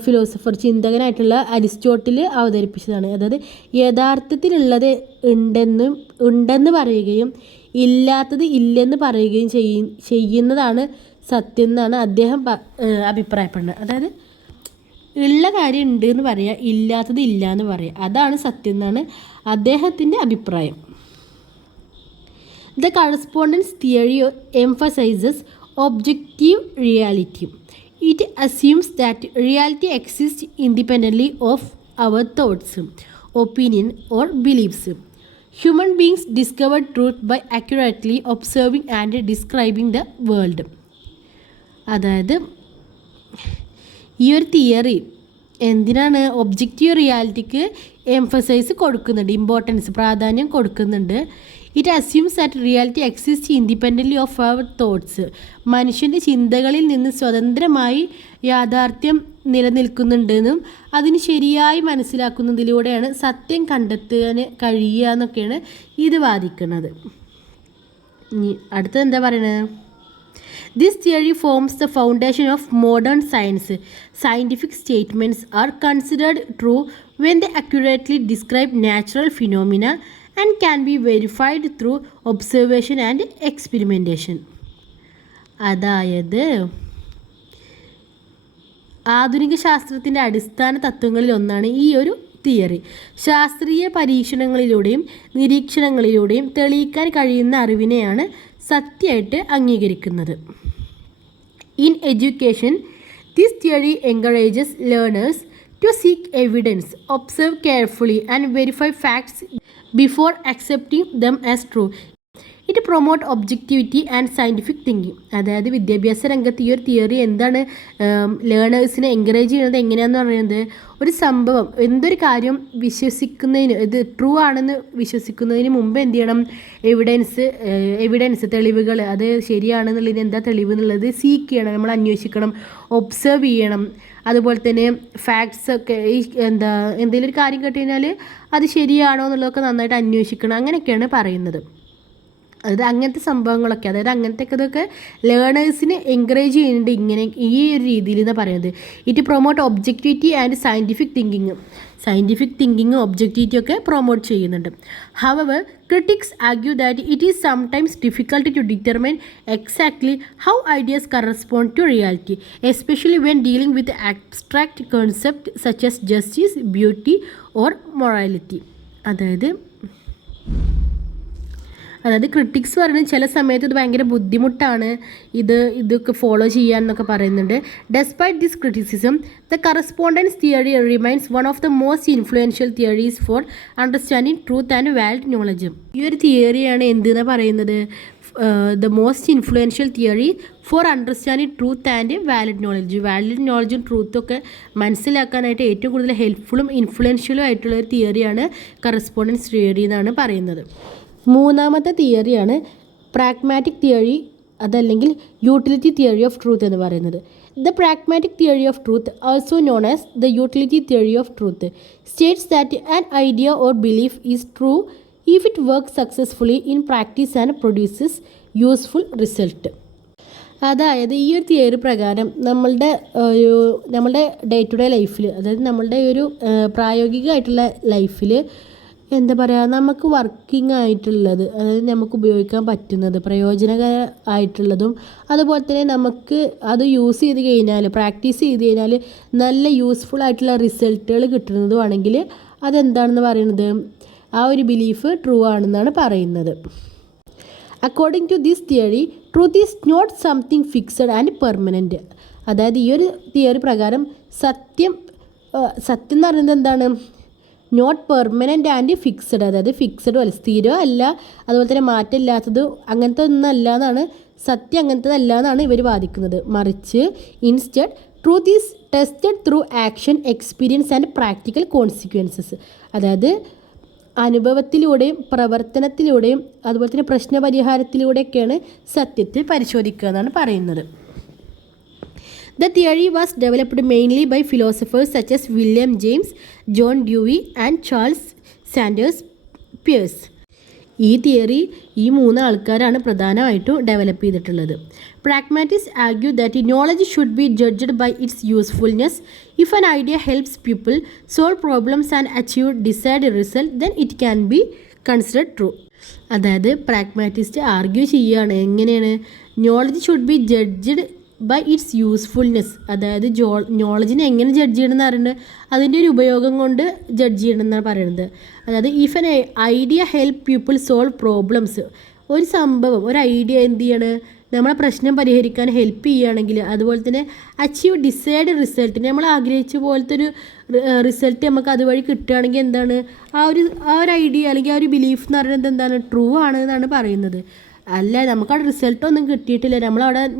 ഫിലോസഫർ ചിന്തകനായിട്ടുള്ള അരിസ്റ്റോട്ടിൽ അവതരിപ്പിച്ചതാണ്. അതായത് യഥാർത്ഥത്തിലുള്ളത് ഉണ്ടെന്ന് പറയുകയും ഇല്ലാത്തത് ഇല്ലെന്ന് പറയുകയും ചെയ്യുന്നതാണ് സത്യം എന്നാണ് അദ്ദേഹം അഭിപ്രായപ്പെടുന്നത്. അതായത് ഉള്ള കാര്യം ഉണ്ട് എന്ന് പറയുക, ഇല്ലാത്തത് ഇല്ല എന്ന് പറയുക, അതാണ് സത്യം എന്നാണ് അദ്ദേഹത്തിൻ്റെ അഭിപ്രായം. The correspondence theory emphasizes objective reality. It assumes that reality exists independently of our thoughts, opinion, or beliefs. Human beings discover truth by accurately observing and describing the world. അതായത് ഈ ഒരു തിയറി എന്തിനാണ്? ഒബ്ജക്റ്റീവ് റിയാലിറ്റിക്ക് ഇമ്പോർട്ടൻസ് പ്രാധാന്യം കൊടുക്കുന്നുണ്ട്. It assumes that reality exist independently of our thoughts. മനുഷ്യൻ്റെ ചിന്തകളിൽ നിന്ന് സ്വതന്ത്രമായി യാഥാർത്ഥ്യം നിലനിൽക്കുന്നുണ്ടെന്നും അതിന് ശരിയായി മനസ്സിലാക്കുന്നതിലൂടെയാണ് സത്യം കണ്ടെത്താൻ കഴിയുക എന്നൊക്കെയാണ് ഇത് വാദിക്കുന്നത്. അടുത്തത് എന്താ പറയുന്നത്? This theory forms the foundation of modern science. Scientific statements are considered true when they accurately describe natural phenomena and can be verified through observation and experimentation. അതായത് ആധുനിക ശാസ്ത്രത്തിൻ്റെ അടിസ്ഥാന തത്വങ്ങളിൽ ഒന്നാണ് ഈ ഒരു തിയറി. ശാസ്ത്രീയ പരീക്ഷണങ്ങളിലൂടെയും നിരീക്ഷണങ്ങളിലൂടെയും തെളിയിക്കാൻ കഴിയുന്ന അറിവിനെയാണ് സത്യമായിട്ട് അംഗീകരിക്കുന്നത്. In education, this theory encourages learners to seek evidence, observe carefully, and verify facts before accepting them as true. It promotes objectivity and scientific thinking. അതായത് വിദ്യാഭ്യാസ രംഗത്ത് ഈ ഒരു തിയറി എന്താണ് ലേണേഴ്സിനെ എൻകറേജ് ചെയ്യുന്നത് എങ്ങനെയാണെന്ന് പറയുന്നത്, ഒരു സംഭവം എന്തൊരു കാര്യം വിശ്വസിക്കുന്നതിന് ഇത് ട്രൂ ആണെന്ന് വിശ്വസിക്കുന്നതിന് മുമ്പ് എന്ത് ചെയ്യണം? എവിഡൻസ് തെളിവുകൾ, അത് ശരിയാണെന്നുള്ളതിന് എന്താ തെളിവ് എന്നുള്ളത് സീക്ക് ചെയ്യണം, നമ്മൾ അന്വേഷിക്കണം, ഒബ്സർവ് ചെയ്യണം. അതുപോലെ തന്നെ ഫാക്ട്സ് ഒക്കെ എന്തെങ്കിലും ഒരു കാര്യം കേട്ട് കഴിഞ്ഞാൽ അത് ശരിയാണോ എന്നുള്ളതൊക്കെ നന്നായിട്ട് അന്വേഷിക്കണം, അങ്ങനെയൊക്കെയാണ് പറയുന്നത്. അതായത് അങ്ങനത്തെ സംഭവങ്ങളൊക്കെ, അതായത് ഇതൊക്കെ ലേണേഴ്സിന് എൻകറേജ് ചെയ്യുന്നുണ്ട് ഇങ്ങനെ ഈ ഒരു രീതിയിൽ എന്ന് പറയുന്നത്. It promote objectivity and scientific തിങ്കിങ്ങും ഒബ്ജക്റ്റിവിറ്റി ഒക്കെ പ്രൊമോട്ട് ചെയ്യുന്നുണ്ട്. However critics argue that it is sometimes difficult to determine exactly how ideas correspond to reality, especially when dealing with abstract concepts such as justice, beauty or morality. അതായത് critics പറയുന്നത് ചില സമയത്ത് ഇത് ഭയങ്കര ബുദ്ധിമുട്ടാണ് ഇതൊക്കെ ഫോളോ ചെയ്യാൻ എന്നൊക്കെ പറയുന്നുണ്ട്. Despite this criticism, the correspondence theory remains one of the most influential theories for understanding truth and valid knowledge. ഈ ഒരു തിയറിയാണ് എന്തെന്ന് പറയുന്നത്? The most influential theory for understanding truth and valid നോളജും ട്രൂത്തൊക്കെ മനസ്സിലാക്കാനായിട്ട് ഏറ്റവും കൂടുതൽ ഹെൽപ്ഫുള്ളും ഇൻഫ്ലുവൻഷ്യലും ആയിട്ടുള്ള ഒരു തിയറിയാണ് കറസ്പോണ്ടൻസ് തിയറി എന്നാണ് പറയുന്നത്. മൂന്നാമത്തെ തിയറിയാണ് പ്രാഗ്മാറ്റിക് തിയറി, അതല്ലെങ്കിൽ യൂട്ടിലിറ്റി തിയറി ഓഫ് ട്രൂത്ത് എന്ന് പറയുന്നത്. The pragmatic theory of truth, also known as the utility theory of truth, states that an idea or belief is true if it works successfully in practice and produces useful result. അതായത് ഈ ഒരു theory പ്രകാരം നമ്മളുടെ day to day ലൈഫിൽ, അതായത് നമ്മളുടെ ഒരു പ്രായോഗികമായിട്ടുള്ള ലൈഫിൽ എന്താ പറയുക, നമുക്ക് വർക്കിംഗ് ആയിട്ടുള്ളത്, അതായത് നമുക്ക് ഉപയോഗിക്കാൻ പറ്റുന്നത്, പ്രയോജനകരമായിട്ടുള്ളതും, അതുപോലെ തന്നെ നമുക്ക് അത് യൂസ് ചെയ്ത് കഴിഞ്ഞാൽ, പ്രാക്ടീസ് ചെയ്ത് കഴിഞ്ഞാൽ നല്ല യൂസ്ഫുൾ ആയിട്ടുള്ള റിസൾട്ടുകൾ കിട്ടുന്നതുമാണെങ്കിൽ അതെന്താണെന്ന് പറയുന്നത്, ആ ഒരു ബിലീഫ് ട്രൂ ആണെന്നാണ് പറയുന്നത്. According to this theory, truth is not something fixed and permanent. അതായത് ഈ ഒരു തിയറി പ്രകാരം സത്യം എന്ന് പറയുന്നത് എന്താണ്? നോട്ട് പെർമനൻ്റ് ആൻഡ് ഫിക്സഡ്, അതായത് ഫിക്സഡും അല്ല, സ്ഥിരവും അല്ല, അതുപോലെ തന്നെ മാറ്റമില്ലാത്തത്, അങ്ങനത്തെ ഒന്നും അല്ല എന്നാണ് സത്യം അങ്ങനത്തതല്ല എന്നാണ് ഇവർ വാദിക്കുന്നത്. മറിച്ച് instead truth is tested through action, experience and practical consequences. അതായത് അനുഭവത്തിലൂടെയും പ്രവർത്തനത്തിലൂടെയും അതുപോലെ തന്നെ പ്രശ്നപരിഹാരത്തിലൂടെയൊക്കെയാണ് സത്യത്തെ പരിശോധിക്കുക എന്നാണ് പറയുന്നത്. The theory was developed mainly by philosophers such as William James, John Dewey and Charles Sanders Peirce. ഈ തിയറി ഈ 3 ആൾക്കാരാണ് പ്രധാനമായിട്ടും ഡെവലപ്പ് ചെയ്തിട്ടുള്ളത്. Pragmatists argue that knowledge should be judged by its usefulness. If an idea helps people solve problems and achieve desired result, then it can be considered true. അതായത് pragmatist argue ചെയ്യുകയാണ് എങ്ങനെയാണ്, knowledge should be judged by its usefulness. അതായത് നോളജിനെ എങ്ങനെ judge ചെയ്യണമെന്ന് പറയുന്നത് അതിൻ്റെ ഒരു ഉപയോഗം കൊണ്ട് ജഡ്ജ് ചെയ്യണമെന്നാണ് പറയുന്നത്. അതായത് if an idea help people solve problems, ഒരു സംഭവം ഒരു ഐഡിയ എന്ത് ചെയ്യാണ് നമ്മളെ പ്രശ്നം പരിഹരിക്കാൻ ഹെൽപ്പ് ചെയ്യുകയാണെങ്കിൽ, അതുപോലെ തന്നെ അച്ചീവ് ഡിസൈഡ് റിസൾട്ട്, നമ്മൾ ആഗ്രഹിച്ച പോലത്തെ ഒരു റിസൾട്ട് നമുക്ക് അതുവഴി കിട്ടുകയാണെങ്കിൽ എന്താണ് ആ ഒരു ഐഡിയ അല്ലെങ്കിൽ ആ ഒരു ബിലീഫ് എന്ന് പറയുന്നത് എന്താണ് ട്രൂ ആണ് എന്നാണ് പറയുന്നത്. അല്ല നമുക്കവിടെ റിസൾട്ടൊന്നും കിട്ടിയിട്ടില്ല,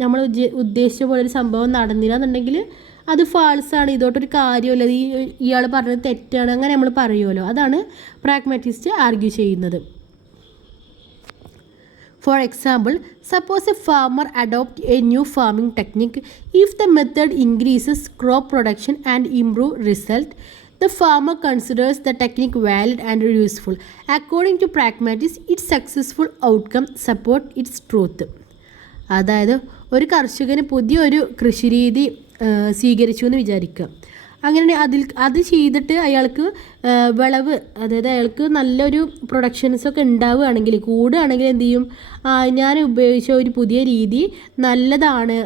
നമ്മൾ ഉദ്ദേശിച്ച പോലെ ഒരു സംഭവം നടന്നില്ല എന്നുണ്ടെങ്കിൽ അത് ഫാൾസാണ്, ഇതോട്ടൊരു കാര്യമല്ല, ഇയാൾ പറഞ്ഞത് തെറ്റാണ്, അങ്ങനെ നമ്മൾ പറയുമല്ലോ. അതാണ് പ്രാഗ്മാറ്റിസ്റ്റ് ആർഗ്യൂ ചെയ്യുന്നത്. For example, suppose a farmer adopts a new farming technique. If the method increases crop production and improves result, the farmer considers the technique valid and useful. According to pragmatists, its successful outcome support its truth. അതായത് ഒരു കർഷകന് പുതിയൊരു കൃഷിരീതി സ്വീകരിച്ചു എന്ന് വിചാരിക്കുക. അങ്ങനെ അത് ചെയ്തിട്ട് അയാൾക്ക് വിളവ്, അതായത് അയാൾക്ക് നല്ലൊരു പ്രൊഡക്ഷൻസൊക്കെ ഉണ്ടാവുകയാണെങ്കിൽ, കൂടുകയാണെങ്കിൽ എന്ത് ചെയ്യും, ഞാൻ ഉപയോഗിച്ച ഒരു പുതിയ രീതി നല്ലതാണ്,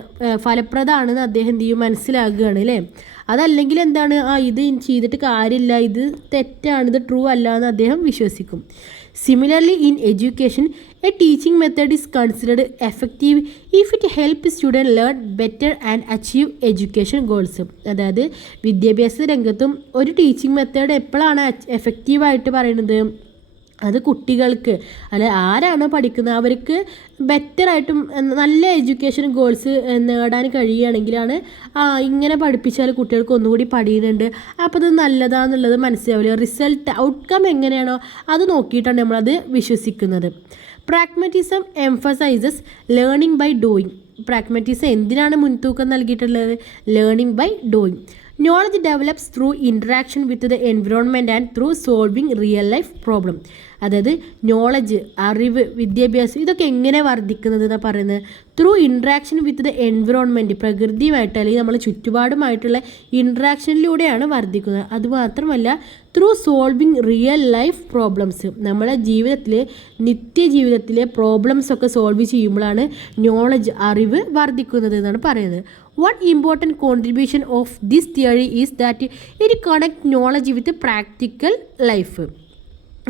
ഫലപ്രദമാണെന്ന് അദ്ദേഹം എന്ത് ചെയ്യും, മനസ്സിലാക്കുകയാണ് അല്ലേ. അതല്ലെങ്കിൽ എന്താണ്, ഇത് ചെയ്തിട്ട് കാര്യമില്ല, ഇത് തെറ്റാണ്, ഇത് ട്രൂ അല്ല എന്ന് അദ്ദേഹം വിശ്വസിക്കും. Similarly, in education, a teaching method is considered effective if it helps students learn better and achieve education goals. അതായത് വിദ്യാഭ്യാസ രംഗത്തും ഒരു ടീച്ചിങ് മെത്തേഡ് എപ്പോഴാണ് എഫക്റ്റീവായിട്ട് പറയുന്നത്, അത് കുട്ടികൾക്ക് അല്ലെ ആരാണോ പഠിക്കുന്നത് അവർക്ക് ബെറ്ററായിട്ടും നല്ല എഡ്യൂക്കേഷൻ ഗോൾസ് നേടാൻ കഴിയുകയാണെങ്കിലാണ് ഇങ്ങനെ പഠിപ്പിച്ചാൽ കുട്ടികൾക്ക് ഒന്നുകൂടി പഠിക്കുന്നുണ്ട്, അപ്പോൾ അത് നല്ലതാണെന്നുള്ളത് മനസ്സിലാവില്ല. റിസൾട്ട് ഔട്ട്കം എങ്ങനെയാണോ അത് നോക്കിയിട്ടാണ് നമ്മളത് വിശ്വസിക്കുന്നത്. Pragmatism emphasizes learning by doing. Pragmatism എന്തിനാണ് മുൻതൂക്കം നൽകിയിട്ടുള്ളത്? Learning by doing. Knowledge develops through interaction with the environment and through solving real life problem. അതായത് നോളജ്, അറിവ്, വിദ്യാഭ്യാസം ഇതൊക്കെ എങ്ങനെ വർദ്ധിക്കുന്നത് എന്നാണ് പറയുന്നത്? Through interaction with the environment, പ്രകൃതിയുമായിട്ട് അല്ലെങ്കിൽ നമ്മൾ ചുറ്റുപാടുമായിട്ടുള്ള ഇൻട്രാക്ഷനിലൂടെയാണ് വർദ്ധിക്കുന്നത്. അതുമാത്രമല്ല through solving real life problems, നമ്മളെ ജീവിതത്തിലെ നിത്യജീവിതത്തിലെ പ്രോബ്ലംസൊക്കെ സോൾവ് ചെയ്യുമ്പോഴാണ് നോളജ്, അറിവ് വർദ്ധിക്കുന്നത് എന്നാണ് പറയുന്നത്. One important contribution of this theory is that it connects knowledge with practical life.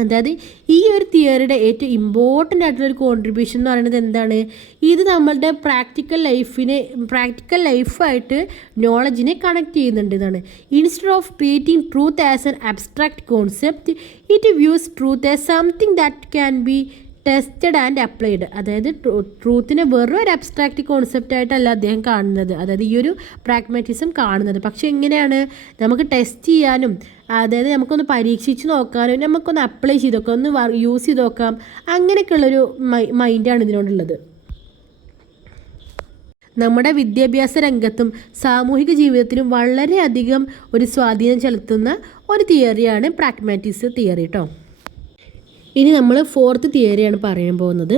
അതായത് ഈ ഒരു തിയറിയുടെ ഏറ്റവും ഇമ്പോർട്ടൻ്റ് ആയിട്ടുള്ളൊരു കോൺട്രിബ്യൂഷൻ എന്ന് പറയുന്നത് എന്താണ്? ഇത് നമ്മളുടെ പ്രാക്ടിക്കൽ ലൈഫായിട്ട് നോളജിനെ കണക്ട് ചെയ്യുന്നുണ്ട് എന്നാണ്. Instead of treating truth as an abstract concept, it views truth as something that can be tested and applied. അതായത് ട്രൂത്തിനെ വെറും ഒരു അബ്സ്ട്രാക്റ്റ് കോൺസെപ്റ്റായിട്ടല്ല അദ്ദേഹം കാണുന്നത്, അതായത് ഈ ഒരു പ്രാഗ്മാറ്റിസം കാണുന്നത്. പക്ഷേ എങ്ങനെയാണ് നമുക്ക് ടെസ്റ്റ് ചെയ്യാനും, അതായത് നമുക്കൊന്ന് പരീക്ഷിച്ച് നോക്കാനും, നമുക്കൊന്ന് അപ്ലൈ ചെയ്ത് നോക്കാം, ഒന്ന് യൂസ് ചെയ്ത് നോക്കാം, അങ്ങനെയൊക്കെയുള്ളൊരു മൈൻഡാണ് ഇതിനോടുള്ളത്. നമ്മുടെ വിദ്യാഭ്യാസ രംഗത്തും സാമൂഹിക ജീവിതത്തിലും വളരെയധികം ഒരു സ്വാധീനം ചെലുത്തുന്ന ഒരു തിയറിയാണ് പ്രാഗ്മാറ്റിസം തിയറി കേട്ടോ. ഇനി നമ്മൾ 4th തിയറിയാണ് പറയാൻ പോകുന്നത്,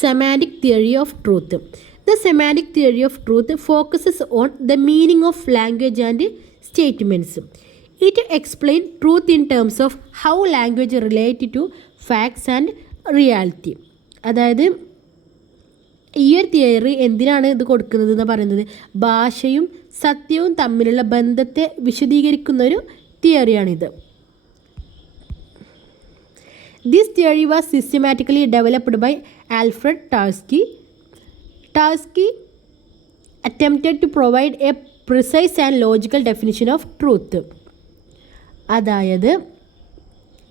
semantic theory of truth. The semantic theory of truth focuses on the meaning of language and statements. It explain truth in terms of how language relate to facts and reality. അതായത് ഈ ഒരു theory എന്തിനാണ് ഇത് കൊടുക്കുന്നത് എന്ന് പറയുന്നത്, ഭാഷയും സത്യവും തമ്മിലുള്ള ബന്ധത്തെ വിശദീകരിക്കുന്നൊരു തിയറിയാണിത്. This theory was systematically developed by Alfred Tarski. Tarski attempted to provide a precise and logical definition of truth. അതായത്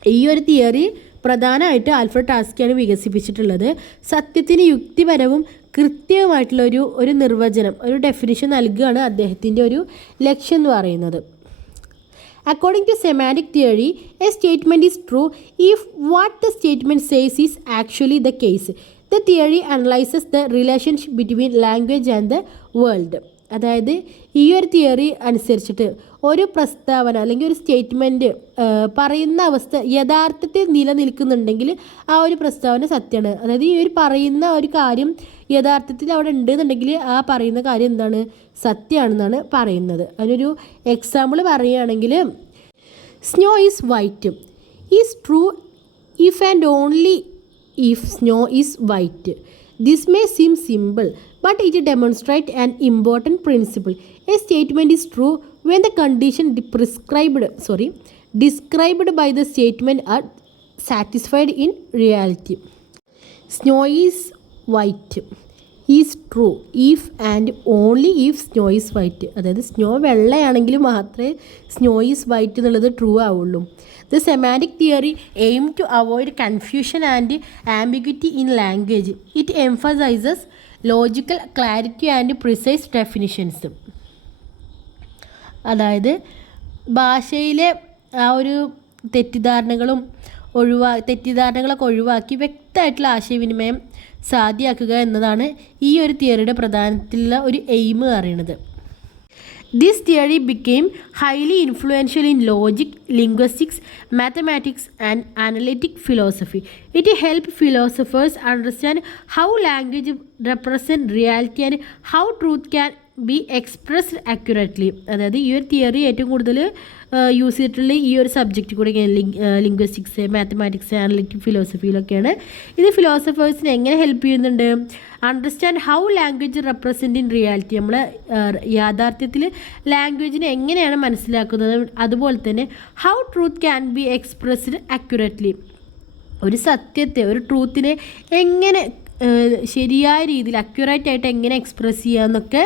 ഈ ഒരു തിയറി പ്രധാനമായിട്ട് ആൽഫ്രഡ് ടാസ്കിയാണ് വികസിപ്പിച്ചിട്ടുള്ളത്. സത്യത്തിന് യുക്തിപരവും കൃത്യമായിട്ടുള്ള ഒരു നിർവചനം, ഒരു ഡെഫിനിഷൻ നൽകുകയാണ് അദ്ദേഹത്തിൻ്റെ ഒരു ലക്ഷ്യം എന്ന് പറയുന്നത്. According to semantic theory, a statement is true if what the statement says is actually the case. The theory analyzes the relationship between language and the world. അതായത് ഈ ഒരു തിയറി അനുസരിച്ചിട്ട് ഒരു പ്രസ്താവന അല്ലെങ്കിൽ ഒരു സ്റ്റേറ്റ്മെൻറ്റ് പറയുന്ന അവസ്ഥ യഥാർത്ഥത്തിൽ നിലനിൽക്കുന്നുണ്ടെങ്കിൽ ആ ഒരു പ്രസ്താവന സത്യമാണ്. അതായത് ഈ ഒരു പറയുന്ന ഒരു കാര്യം യഥാർത്ഥത്തിൽ അവിടെ ഉണ്ടെന്നുണ്ടെങ്കിൽ ആ പറയുന്ന കാര്യം എന്താണ്, സത്യമാണെന്നാണ് പറയുന്നത്. അതിനൊരു എക്സാമ്പിൾ പറയുകയാണെങ്കിൽ snow is white is true if and only if snow is white. This may seem simple, but it demonstrates an important principle. A statement is true when the condition described by the statement are satisfied in reality. Snow is white is true if and only if snow is white. അതായത് snow വെള്ളയാണെങ്കിൽ മാത്രമേ snow is white എന്നുള്ളത് true ആവുള്ളൂ. The semantic theory aims to avoid confusion and ambiguity in language. It emphasizes logical clarity and precise definitions. അതായത് ഭാഷയിലെ ആ ഒരു തെറ്റിദ്ധാരണകളൊക്കെ ഒഴിവാക്കി വ്യക്തമായിട്ടുള്ള ആശയവിനിമയം സാധ്യമാക്കുക എന്നതാണ് ഈ ഒരു തിയറിയുടെ പ്രധാനത്തിലുള്ള ഒരു എയിം പറയുന്നത്. This theory became highly influential in logic, linguistics, mathematics, and analytic philosophy. It helped philosophers understand how language represents reality and how truth can be expressed accurately. അതായത് ഈ ഒരു തിയറി ഏറ്റവും കൂടുതൽ യൂസ് ചെയ്തിട്ടുള്ള ഈ ഒരു സബ്ജക്റ്റ് കൂടെ ലിംഗ്വിസ്റ്റിക്സ്, മാത്തമാറ്റിക്സ്, അനലിറ്റിക് ഫിലോസഫിയിലൊക്കെയാണ്. ഇത് ഫിലോസഫേഴ്സിനെ എങ്ങനെ ഹെൽപ്പ് ചെയ്യുന്നുണ്ട്, understand how language represent in reality, നമ്മൾ യാഥാർത്ഥ്യത്തിൽ ലാംഗ്വേജിനെ എങ്ങനെയാണ് മനസ്സിലാക്കുന്നത്, അതുപോലെ തന്നെ how truth can be expressed accurately, ഒരു സത്യത്തെ, ഒരു ട്രൂത്തിനെ എങ്ങനെ ശരിയായ രീതിയിൽ അക്യുറേറ്റ് ആയിട്ട് എങ്ങനെ എക്സ്പ്രസ് ചെയ്യാമെന്നൊക്കെ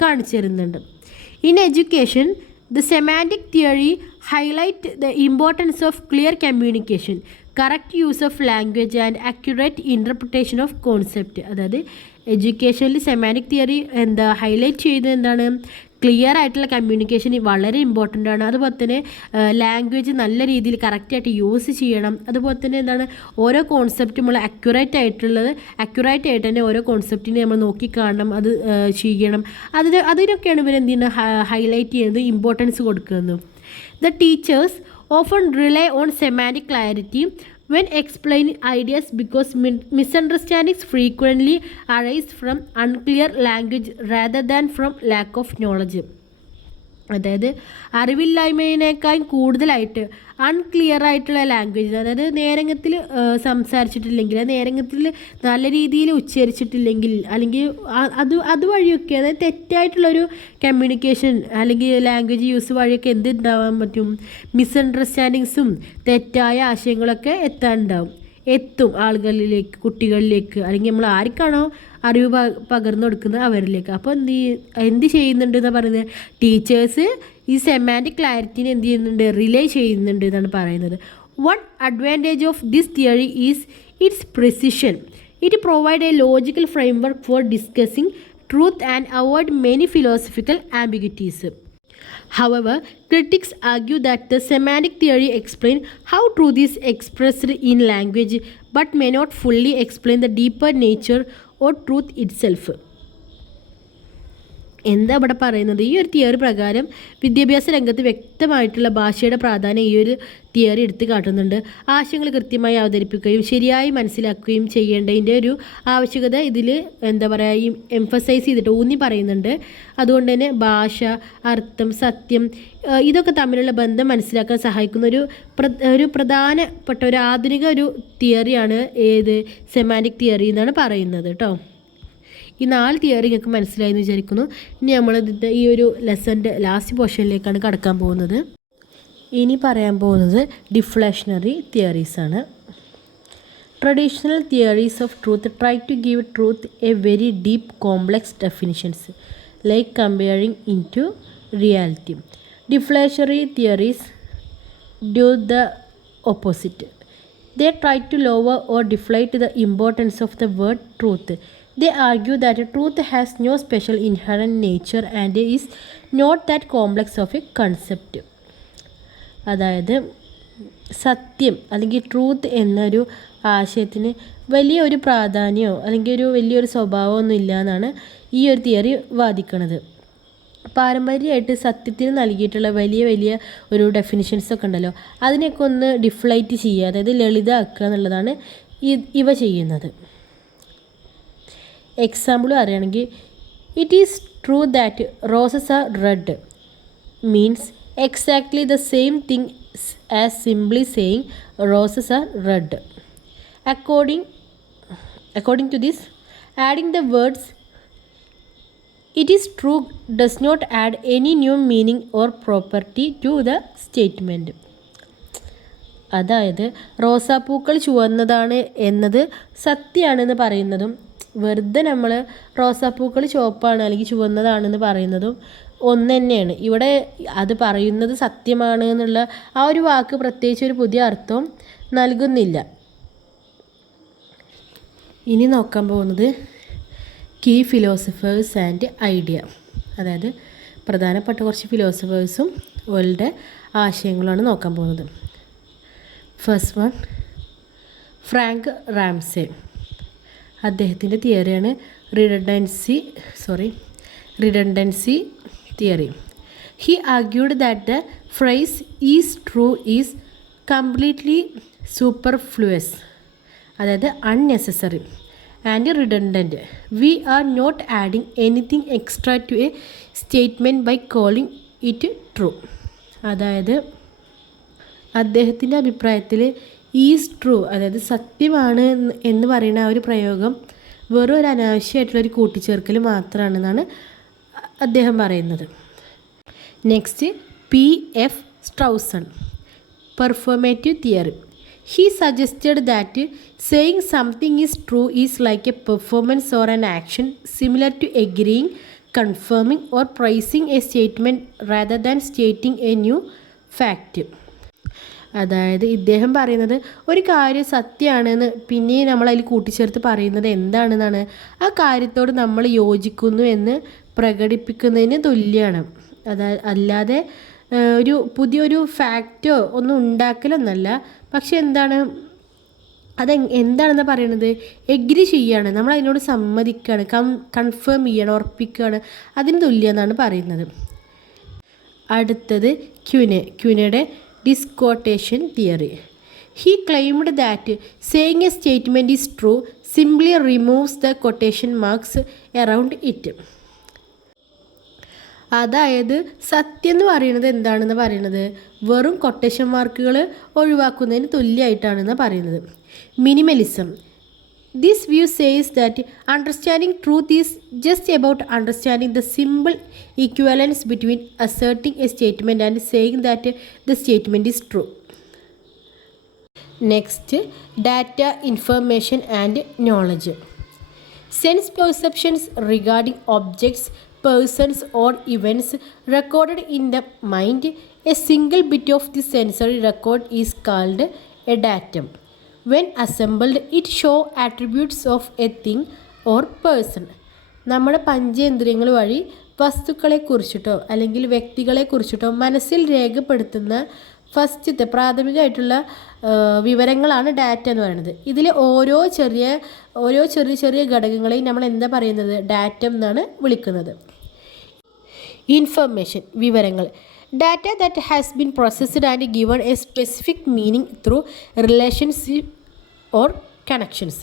കാണിച്ചു തരുന്നുണ്ട്. In education, the semantic theory highlight the importance of clear communication, correct use of language and accurate interpretation of concept. അതായത് എഡ്യൂക്കേഷനിൽ സെമാനിക് തിയറി ഹൈലൈറ്റ് ചെയ്തത് എന്താണ്, ക്ലിയർ ആയിട്ടുള്ള കമ്മ്യൂണിക്കേഷൻ വളരെ ഇമ്പോർട്ടൻ്റ് ആണ്. അതുപോലെ തന്നെ ലാംഗ്വേജ് നല്ല രീതിയിൽ കറക്റ്റായിട്ട് യൂസ് ചെയ്യണം. അതുപോലെ തന്നെ എന്താണ്, ഓരോ കോൺസെപ്റ്റും നമ്മൾ അക്യുറേറ്റ് ആയിട്ട് തന്നെ ഓരോ കോൺസെപ്റ്റിനെ നമ്മൾ നോക്കിക്കാണണം, അത് ചെയ്യണം. അതിനൊക്കെയാണ് ഇവരെന്ത് ചെയ്യുന്നത്, ഹൈലൈറ്റ് ചെയ്യുന്നത്, ഇമ്പോർട്ടൻസ് കൊടുക്കുന്നത്. The teachers often rely on semantic clarity when explaining ideas because misunderstandings frequently arise from unclear language rather than from lack of knowledge. അതായത് അറിവില്ലായ്മയേക്കാൾ കൂടുതലായിട്ട് അൺക്ലിയർ ആയിട്ടുള്ള ലാംഗ്വേജ്, അതായത് നേരങ്ങത്തിൽ സംസാരിച്ചിട്ടില്ലെങ്കിൽ, നേരങ്ങത്തിൽ നല്ല രീതിയിൽ ഉച്ചരിച്ചിട്ടില്ലെങ്കിൽ, അല്ലെങ്കിൽ അതുവഴിയൊക്കെ, അതായത് തെറ്റായിട്ടുള്ളൊരു കമ്മ്യൂണിക്കേഷൻ അല്ലെങ്കിൽ ലാംഗ്വേജ് യൂസ് വഴിയൊക്കെ എന്തുണ്ടാവാൻ പറ്റും, മിസ്അണ്ടർസ്റ്റാൻഡിങ്സും തെറ്റായ ആശയങ്ങളൊക്കെ എത്തും ആളുകളിലേക്ക്, കുട്ടികളിലേക്ക്, അല്ലെങ്കിൽ നമ്മൾ ആർക്കാണോ അറിവ് പകർന്നു കൊടുക്കുന്നത് അവരിലേക്ക്. അപ്പോൾ എന്ത് ചെയ്യുന്നുണ്ട് എന്നാണ് പറയുന്നത്, ടീച്ചേഴ്സ് ഈ സെമാൻറ്റിക് ക്ലാരിറ്റിനെ എന്ത് ചെയ്യുന്നുണ്ട്, റിലേ ചെയ്യുന്നുണ്ട് എന്നാണ് പറയുന്നത്. One advantage of this theory is its precision. It provide a logical framework for discussing truth and avoid many philosophical ambiguities. However, critics argue that the semantic theory explains how truth is expressed in language but may not fully explain the deeper nature or truth itself. എന്താ ഇവിടെ പറയുന്നത്, ഈ ഒരു theory പ്രകാരം വിദ്യാഭ്യാസ രംഗത്ത് വ്യക്തമായിട്ടുള്ള ഭാഷയുടെ പ്രാധാന്യം ഈ ഒരു തിയറി എടുത്ത് കാട്ടുന്നുണ്ട്. ആശയങ്ങൾ കൃത്യമായി അവതരിപ്പിക്കുകയും ശരിയായി മനസ്സിലാക്കുകയും ചെയ്യേണ്ടതിൻ്റെ ഒരു ആവശ്യകത ഇതിൽ എംഫസൈസ് ചെയ്തിട്ട് ഊന്നി പറയുന്നുണ്ട്. അതുകൊണ്ട് തന്നെ ഭാഷ, അർത്ഥം, സത്യം ഇതൊക്കെ തമ്മിലുള്ള ബന്ധം മനസ്സിലാക്കാൻ സഹായിക്കുന്ന ഒരു പ്രധാനപ്പെട്ട ഒരു ആധുനിക ഒരു തിയറിയാണ് സെമാൻറ്റിക് തിയറി എന്നാണ് പറയുന്നത് കേട്ടോ. ഈ 4 തിയറി നിങ്ങൾക്ക് മനസ്സിലായെന്ന് വിചാരിക്കുന്നു. ഇനി നമ്മൾ ഈ ഒരു ലെസൻ്റെ ലാസ്റ്റ് പോർഷനിലേക്കാണ് കടക്കാൻ പോകുന്നത്. ഇനി പറയാൻ പോകുന്നത് ഡിഫ്ലേഷണറി തിയറീസാണ്. Traditional theories of truth try to give truth a very deep complex definitions like comparing into reality. Deflationary theories do the opposite. They try to lower or deflate the importance of the word truth. They argue that truth has no special inherent nature and is not that complex of a concept. അതായത് സത്യം അല്ലെങ്കിൽ truth എന്നൊരു ആശയത്തിന് വലിയൊരു പ്രാധാന്യമോ അല്ലെങ്കിൽ ഒരു വലിയൊരു സ്വഭാവമൊന്നും ഇല്ല എന്നാണ് ഈ ഒരു തിയറി വാദിക്കുന്നത്. പാരമ്പര്യമായിട്ട് സത്യത്തിന് നൽകിയിട്ടുള്ള വലിയ വലിയ ഒരു ഡെഫിനിഷൻസൊക്കെ ഉണ്ടല്ലോ, അതിനെയൊക്കെ ഒന്ന് ഡിഫ്ലൈറ്റ് ചെയ്യുക, അതായത് ലളിതമാക്കുക എന്നുള്ളതാണ് ഇവ ചെയ്യുന്നത്. എക്സാമ്പിൾ പറയുകയാണെങ്കിൽ, it is true that roses are red means exactly the same thing as simply saying roses are red. According to this, adding the words it is true does not add any new meaning or property to the statement. അതായത് റോസാപ്പൂക്കൾ ചുവന്നതാണ് എന്നത് സത്യമാണെന്ന് പറയുന്നതും വെറുതെ നമ്മൾ റോസാപ്പൂക്കൾ ചുവപ്പാണ് അല്ലെങ്കിൽ ചുവന്നതാണെന്ന് പറയുന്നതും ഒന്ന് തന്നെയാണ്. ഇവിടെ അത് പറയുന്നത് സത്യമാണ് എന്നുള്ള ആ ഒരു വാക്ക് പ്രത്യേകിച്ച് ഒരു പുതിയ അർത്ഥം നൽകുന്നില്ല. ഇനി നോക്കാൻ പോകുന്നത് കീ ഫിലോസഫേഴ്സ് ആൻഡ് ഐഡിയ, അതായത് പ്രധാനപ്പെട്ട കുറച്ച് ഫിലോസഫേഴ്സും അവരുടെ ആശയങ്ങളാണ് നോക്കാൻ പോകുന്നത്. First one, Frank Ramsey. അദ്ദേഹത്തിൻ്റെ തിയറിയാണ് redundancy theory. He argued that the phrase is true is completely superfluous, അതായത് unnecessary and redundant. We are not adding anything extra to a statement by calling it true. അതായത് അദ്ദേഹത്തിൻ്റെ അഭിപ്രായത്തിൽ is true, അതായത് സത്യമാണ് എന്ന് പറയുന്ന ആ ഒരു പ്രയോഗം വെറും ഒരു അനാവശ്യമായിട്ടുള്ളൊരു കൂട്ടിച്ചേർക്കൽ മാത്രമാണെന്നാണ് അദ്ദേഹം പറയുന്നത്. Next, P.F. Strawson, performative theory. He suggested that saying something is true is like a performance or an action similar to agreeing, confirming or praising a statement rather than stating a new fact. അതായത് ഇദ്ദേഹം പറയുന്നത് ഒരു കാര്യം സത്യമാണെന്ന് പിന്നെ നമ്മളതിൽ കൂട്ടിച്ചേർത്ത് പറയുന്നത് എന്താണെന്നാണ് ആ കാര്യത്തോട് നമ്മൾ യോജിക്കുന്നു എന്ന് പ്രകടിപ്പിക്കുന്നതിന് തുല്യമാണ്. അല്ലാതെ ഒരു പുതിയൊരു ഫാക്റ്റോ ഒന്നും ഉണ്ടാക്കലൊന്നല്ല. പക്ഷെ എന്താണെന്ന് പറയുന്നത്, എഗ്രി ചെയ്യാണ്, നമ്മൾ അതിനോട് സമ്മതിക്കുകയാണ്, കൺഫേം ചെയ്യണം, ഉറപ്പിക്കുകയാണ്, അതിന് തുല്യമെന്നാണ് പറയുന്നത്. അടുത്തത് ക്യൂനയുടെ ഡിസ്കോട്ടേഷൻ theory. He claimed that saying a statement is true simply removes the quotation marks around it. അതായത് സത്യം എന്ന് പറയുന്നത് എന്താണെന്ന് പറയുന്നത് വെറും കൊട്ടേഷൻ മാർക്കുകൾ ഒഴിവാക്കുന്നതിന് തുല്യമായിട്ടാണെന്ന് പറയുന്നത്. Minimalism. This view says that understanding truth is just about understanding the simple equivalence between asserting a statement and saying that the statement is true. Next, data, information and knowledge. Sense perceptions regarding objects, persons or events recorded in the mind. A single bit of the sensory record is called a datum. When assembled, it shows attributes of a thing or person. നമ്മുടെ പഞ്ചേന്ദ്രിയങ്ങൾ വഴി വസ്തുക്കളെക്കുറിച്ചിട്ടോ അല്ലെങ്കിൽ വ്യക്തികളെക്കുറിച്ചിട്ടോ മനസ്സിൽ രേഖപ്പെടുത്തുന്ന ഫസ്റ്റത്തെ പ്രാഥമികമായിട്ടുള്ള വിവരങ്ങളാണ് data എന്ന് പറയുന്നത്. ഇതിൽ ഓരോ ചെറിയ ഘടകങ്ങളെയും നമ്മൾ എന്താ പറയുന്നത്, ഡാറ്റം എന്നാണ് വിളിക്കുന്നത്. ഇൻഫർമേഷൻ, വിവരങ്ങൾ. Data that has been processed and given a specific meaning through relationship or connections.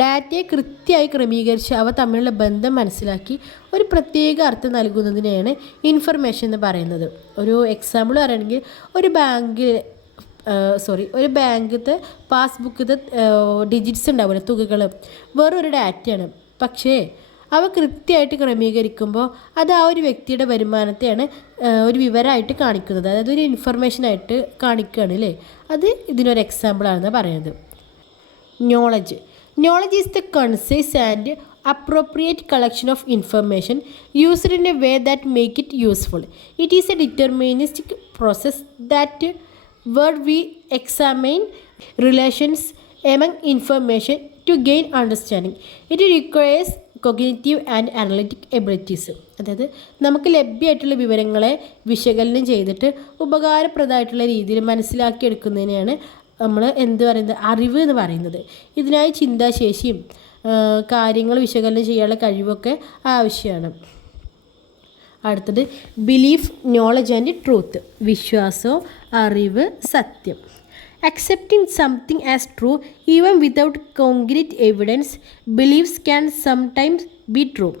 ഡാറ്റയെ കൃത്യമായി ക്രമീകരിച്ച് അവ തമ്മിലുള്ള ബന്ധം മനസ്സിലാക്കി ഒരു പ്രത്യേക അർത്ഥം നൽകുന്നതിനെയാണ് ഇൻഫർമേഷൻ എന്ന് പറയുന്നത്. ഒരു എക്സാമ്പിൾ പറയുകയാണെങ്കിൽ ഒരു ബാങ്കിലത്തെ പാസ്ബുക്കിലത്തെ ഡിജിറ്റ്സ് ഉണ്ടാവില്ല, തുകകൾ വേറൊരു ഡാറ്റയാണ്. പക്ഷേ അവ കൃത്യമായിട്ട് ക്രമീകരിക്കുമ്പോൾ അത് ആ ഒരു വ്യക്തിയുടെ വരുമാനത്തെയാണ് ഒരു വിവരമായിട്ട് കാണിക്കുന്നത്, അതായത് ഒരു ഇൻഫർമേഷനായിട്ട് കാണിക്കുകയാണ് അല്ലേ. അത് ഇതിനൊരു എക്സാമ്പിളാണെന്ന് പറയുന്നത്. Knowledge is the concise and appropriate collection of information used in a way that make it useful. It is a deterministic process where we examine relations among information to to gain understanding. It requires cognitive and analytic abilities. അതായത് നമുക്ക് ലഭ്യമായിട്ടുള്ള വിവരങ്ങളെ വിശകലനം ചെയ്തിട്ട് ഉപകാരപ്രദമായിട്ടുള്ള രീതിയിൽ മനസ്സിലാക്കിയെടുക്കുന്നതിനെയാണ് നമ്മൾ എന്ത് പറയുന്നത്, അറിവ് എന്ന് പറയുന്നത്. ഇതിനായി ചിന്താശേഷിയും കാര്യങ്ങൾ വിശകലനം ചെയ്യാനുള്ള കഴിവൊക്കെ ആവശ്യമാണ്. അടുത്തത് ബിലീഫ്, നോളജ് ആൻഡ് ട്രൂത്ത്. വിശ്വാസം, അറിവ്, സത്യം. Accepting something as true even without concrete evidence, beliefs can sometimes be true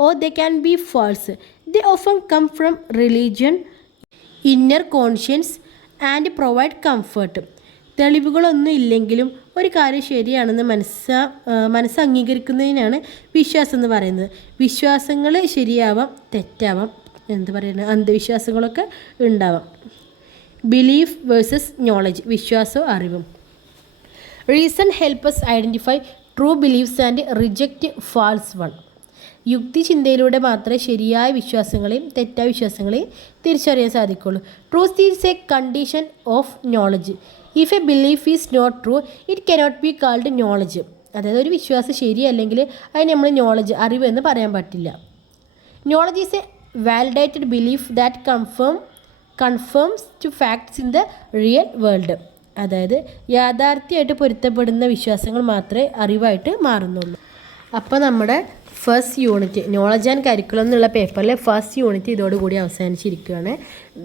or they can be false. They often come from religion, inner conscience and provide comfort. തെളിവുകളൊന്നും ഇല്ലെങ്കിലും ഒരു കാര്യം ശരിയാണെന്ന് മനസ്സ് അംഗീകരിക്കുന്നതിനാണ് വിശ്വാസം എന്ന് പറയുന്നത്. വിശ്വാസങ്ങൾ ശരിയാവാം, തെറ്റാവാം, എന്ത് പറയുന്നത്, അന്ധവിശ്വാസങ്ങളൊക്കെ ഉണ്ടാവാം. ബിലീഫ് വേഴ്സസ് നോളജ്, വിശ്വാസവും അറിവും. Reason help us identify true beliefs and reject false one. യുക്തി ചിന്തയിലൂടെ മാത്രമേ ശരിയായ വിശ്വാസങ്ങളെയും തെറ്റായ വിശ്വാസങ്ങളെയും തിരിച്ചറിയാൻ സാധിക്കുള്ളൂ. Truth is a condition of knowledge. If a belief is not true it cannot be called knowledge. അതായത് ഒരു വിശ്വാസം ശരിയല്ലെങ്കിൽ അതിന് നമ്മൾ നോളജ്, അറിവ് എന്ന് പറയാൻ പറ്റില്ല. Knowledge is a validated belief that confirms to facts in the real world. അതായത് യാഥാർത്ഥ്യമായിട്ട് പൊരുത്തപ്പെടുന്ന വിശ്വാസങ്ങൾ മാത്രമേ അറിവായിട്ട് മാറുന്നുള്ളൂ. അപ്പോൾ നമ്മുടെ first unit knowledge and curriculum എന്നുള്ള പേപ്പറിലെ ഫസ്റ്റ് യൂണിറ്റ് ഇതോടുകൂടി അവസാനിച്ചിരിക്കുകയാണ്.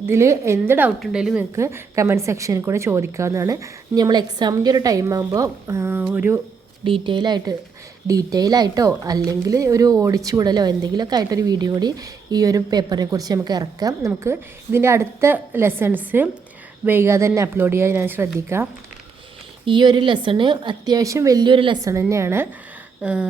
ഇതിൽ എന്ത് ഡൗട്ട് ഉണ്ടെങ്കിലും നിങ്ങൾക്ക് കമൻറ്റ് സെക്ഷനിൽ കൂടെ ചോദിക്കാവുന്നതാണ്. നമ്മൾ എക്സാമിൻ്റെ ഒരു ടൈം ആകുമ്പോൾ ഒരു ഡീറ്റെയിൽ ആയിട്ടോ അല്ലെങ്കിൽ ഒരു ഓടിച്ചു വിടലോ എന്തെങ്കിലുമൊക്കെ ആയിട്ടൊരു വീഡിയോ കൂടി ഈ ഒരു പേപ്പറിനെ കുറിച്ച് നമുക്ക് ഇറക്കാം. നമുക്ക് ഇതിൻ്റെ അടുത്ത ലെസൺസ് വൈകാതെ തന്നെ അപ്ലോഡ് ചെയ്യാൻ ഞാൻ ശ്രദ്ധിക്കാം. ഈ ഒരു ലെസണ് അത്യാവശ്യം വലിയൊരു ലെസൺ തന്നെയാണ്.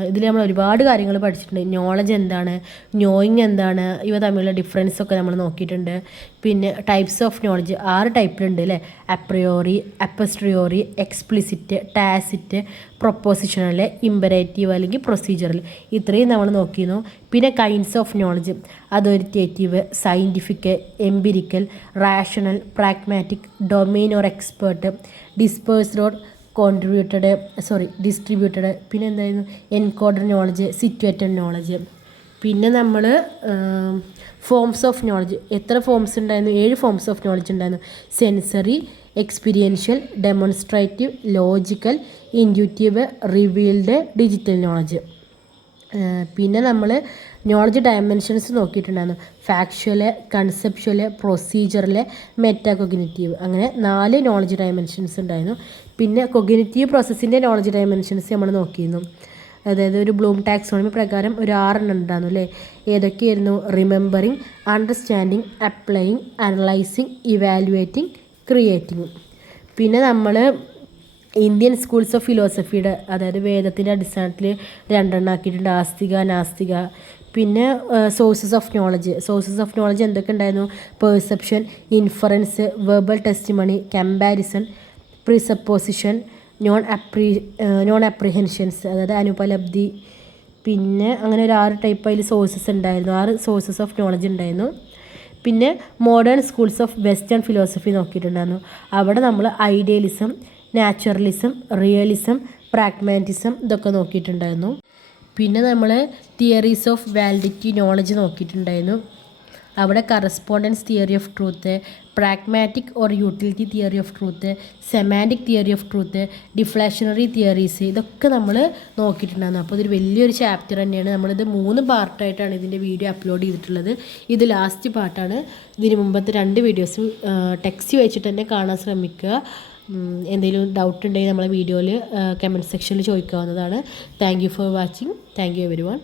ഇതിൽ നമ്മൾ ഒരുപാട് കാര്യങ്ങൾ പഠിച്ചിട്ടുണ്ട്. നോളജ് എന്താണ്, നോയിങ് എന്താണ്, ഇവ തമ്മിലുള്ള ഡിഫറൻസൊക്കെ നമ്മൾ നോക്കിയിട്ടുണ്ട്. പിന്നെ ടൈപ്സ് ഓഫ് നോളജ് 6 ടൈപ്പിലുണ്ട് അല്ലേ. A priori, a posteriori, explicit, tacit, propositional, imperative അല്ലെങ്കിൽ പ്രൊസീജിയറൽ, ഇത്രയും നമ്മൾ നോക്കിയിരുന്നു. പിന്നെ kinds of knowledge authoritative, scientific, empirical, rational, pragmatic, domain or expert, dispersed or distributed, പിന്നെ എന്തായിരുന്നു എൻകോഡർ നോളജ്, സിറ്റുവേറ്റഡ് നോളജ്. പിന്നെ നമ്മൾ ഫോംസ് ഓഫ് നോളജ്, എത്ര ഫോംസ് ഉണ്ടായിരുന്നു? 7 ഫോംസ് ഓഫ് നോളജ് ഉണ്ടായിരുന്നു. Sensory, experiential, demonstrative, logical, intuitive, revealed, digital knowledge. പിന്നെ നമ്മൾ knowledge dimensions നോക്കിയിട്ടുണ്ടായിരുന്നു. ഫാക്ച്വൽ, കൺസെപ്ച്വൽ, പ്രൊസീജിയറൽ, മെറ്റാകൊഗ്നിറ്റീവ്, അങ്ങനെ 4 നോളജ് ഡയമെൻഷൻസ് ഉണ്ടായിരുന്നു. പിന്നെ കൊഗ്നിറ്റീവ് പ്രോസസ്സിൻ്റെ നോളജ് ഡയമെൻഷൻസ് നമ്മൾ നോക്കിയിരുന്നു. അതായത് ഒരു ബ്ലൂം ടാക്സോണമി പ്രകാരം ഒരു 6 ഉണ്ടായിരുന്നു അല്ലേ. ഏതൊക്കെയായിരുന്നു? Remembering, understanding, applying, analysing, evaluating, creating. പിന്നെ നമ്മൾ ഇന്ത്യൻ സ്കൂൾസ് ഓഫ് ഫിലോസഫിയുടെ, അതായത് വേദത്തിൻ്റെ അടിസ്ഥാനത്തിൽ 2 ആക്കിയിട്ടുണ്ട്, ആസ്തിക, നാസ്തിക. പിന്നെ സോഴ്സസ് ഓഫ് നോളജ് എന്തൊക്കെ ഉണ്ടായിരുന്നു? Perception, inference, verbal testimony, comparison, presupposition, non apprehensions, അതായത് അനുപലബ്ധി. പിന്നെ അങ്ങനെ ഒരു 6 ടൈപ്പ് അതിൽ സോഴ്സസ് ഉണ്ടായിരുന്നു. 6 സോഴ്സസ് ഓഫ് നോളജ് ഉണ്ടായിരുന്നു. പിന്നെ modern schools of western philosophy നോക്കിയിട്ടുണ്ടായിരുന്നു. അവിടെ നമ്മൾ ഐഡിയലിസം, നാച്ചുറലിസം, റിയലിസം, പ്രാഗ്മാറ്റിസം ഇതൊക്കെ നോക്കിയിട്ടുണ്ടായിരുന്നു. പിന്നെ നമ്മൾ തിയറീസ് ഓഫ് വാലിഡിറ്റി നോളജ് നോക്കിയിട്ടുണ്ടായിരുന്നു. അവിടെ correspondence theory of truth, pragmatic or utility theory of truth, semantic theory of truth, deflationary theories, ഇതൊക്കെ നമ്മൾ നോക്കിയിട്ടുണ്ടായിരുന്നു. അപ്പോൾ ഇതൊരു വലിയൊരു ചാപ്റ്റർ തന്നെയാണ്. നമ്മളിത് 3 പാർട്ടായിട്ടാണ് ഇതിൻ്റെ വീഡിയോ അപ്ലോഡ് ചെയ്തിട്ടുള്ളത്. ഇത് ലാസ്റ്റ് പാർട്ടാണ്. ഇതിന് മുമ്പത്തെ 2 വീഡിയോസും ടെക്സ്റ്റ് വെച്ചിട്ട് തന്നെ കാണാൻ ശ്രമിക്കുക. എന്തെങ്കിലും ഡൗട്ട് ഉണ്ടെങ്കിൽ നമ്മളെ വീഡിയോയിൽ കമൻറ്റ് സെക്ഷനിൽ ചോദിക്കാവുന്നതാണ്. Thank you for watching. Thank you everyone.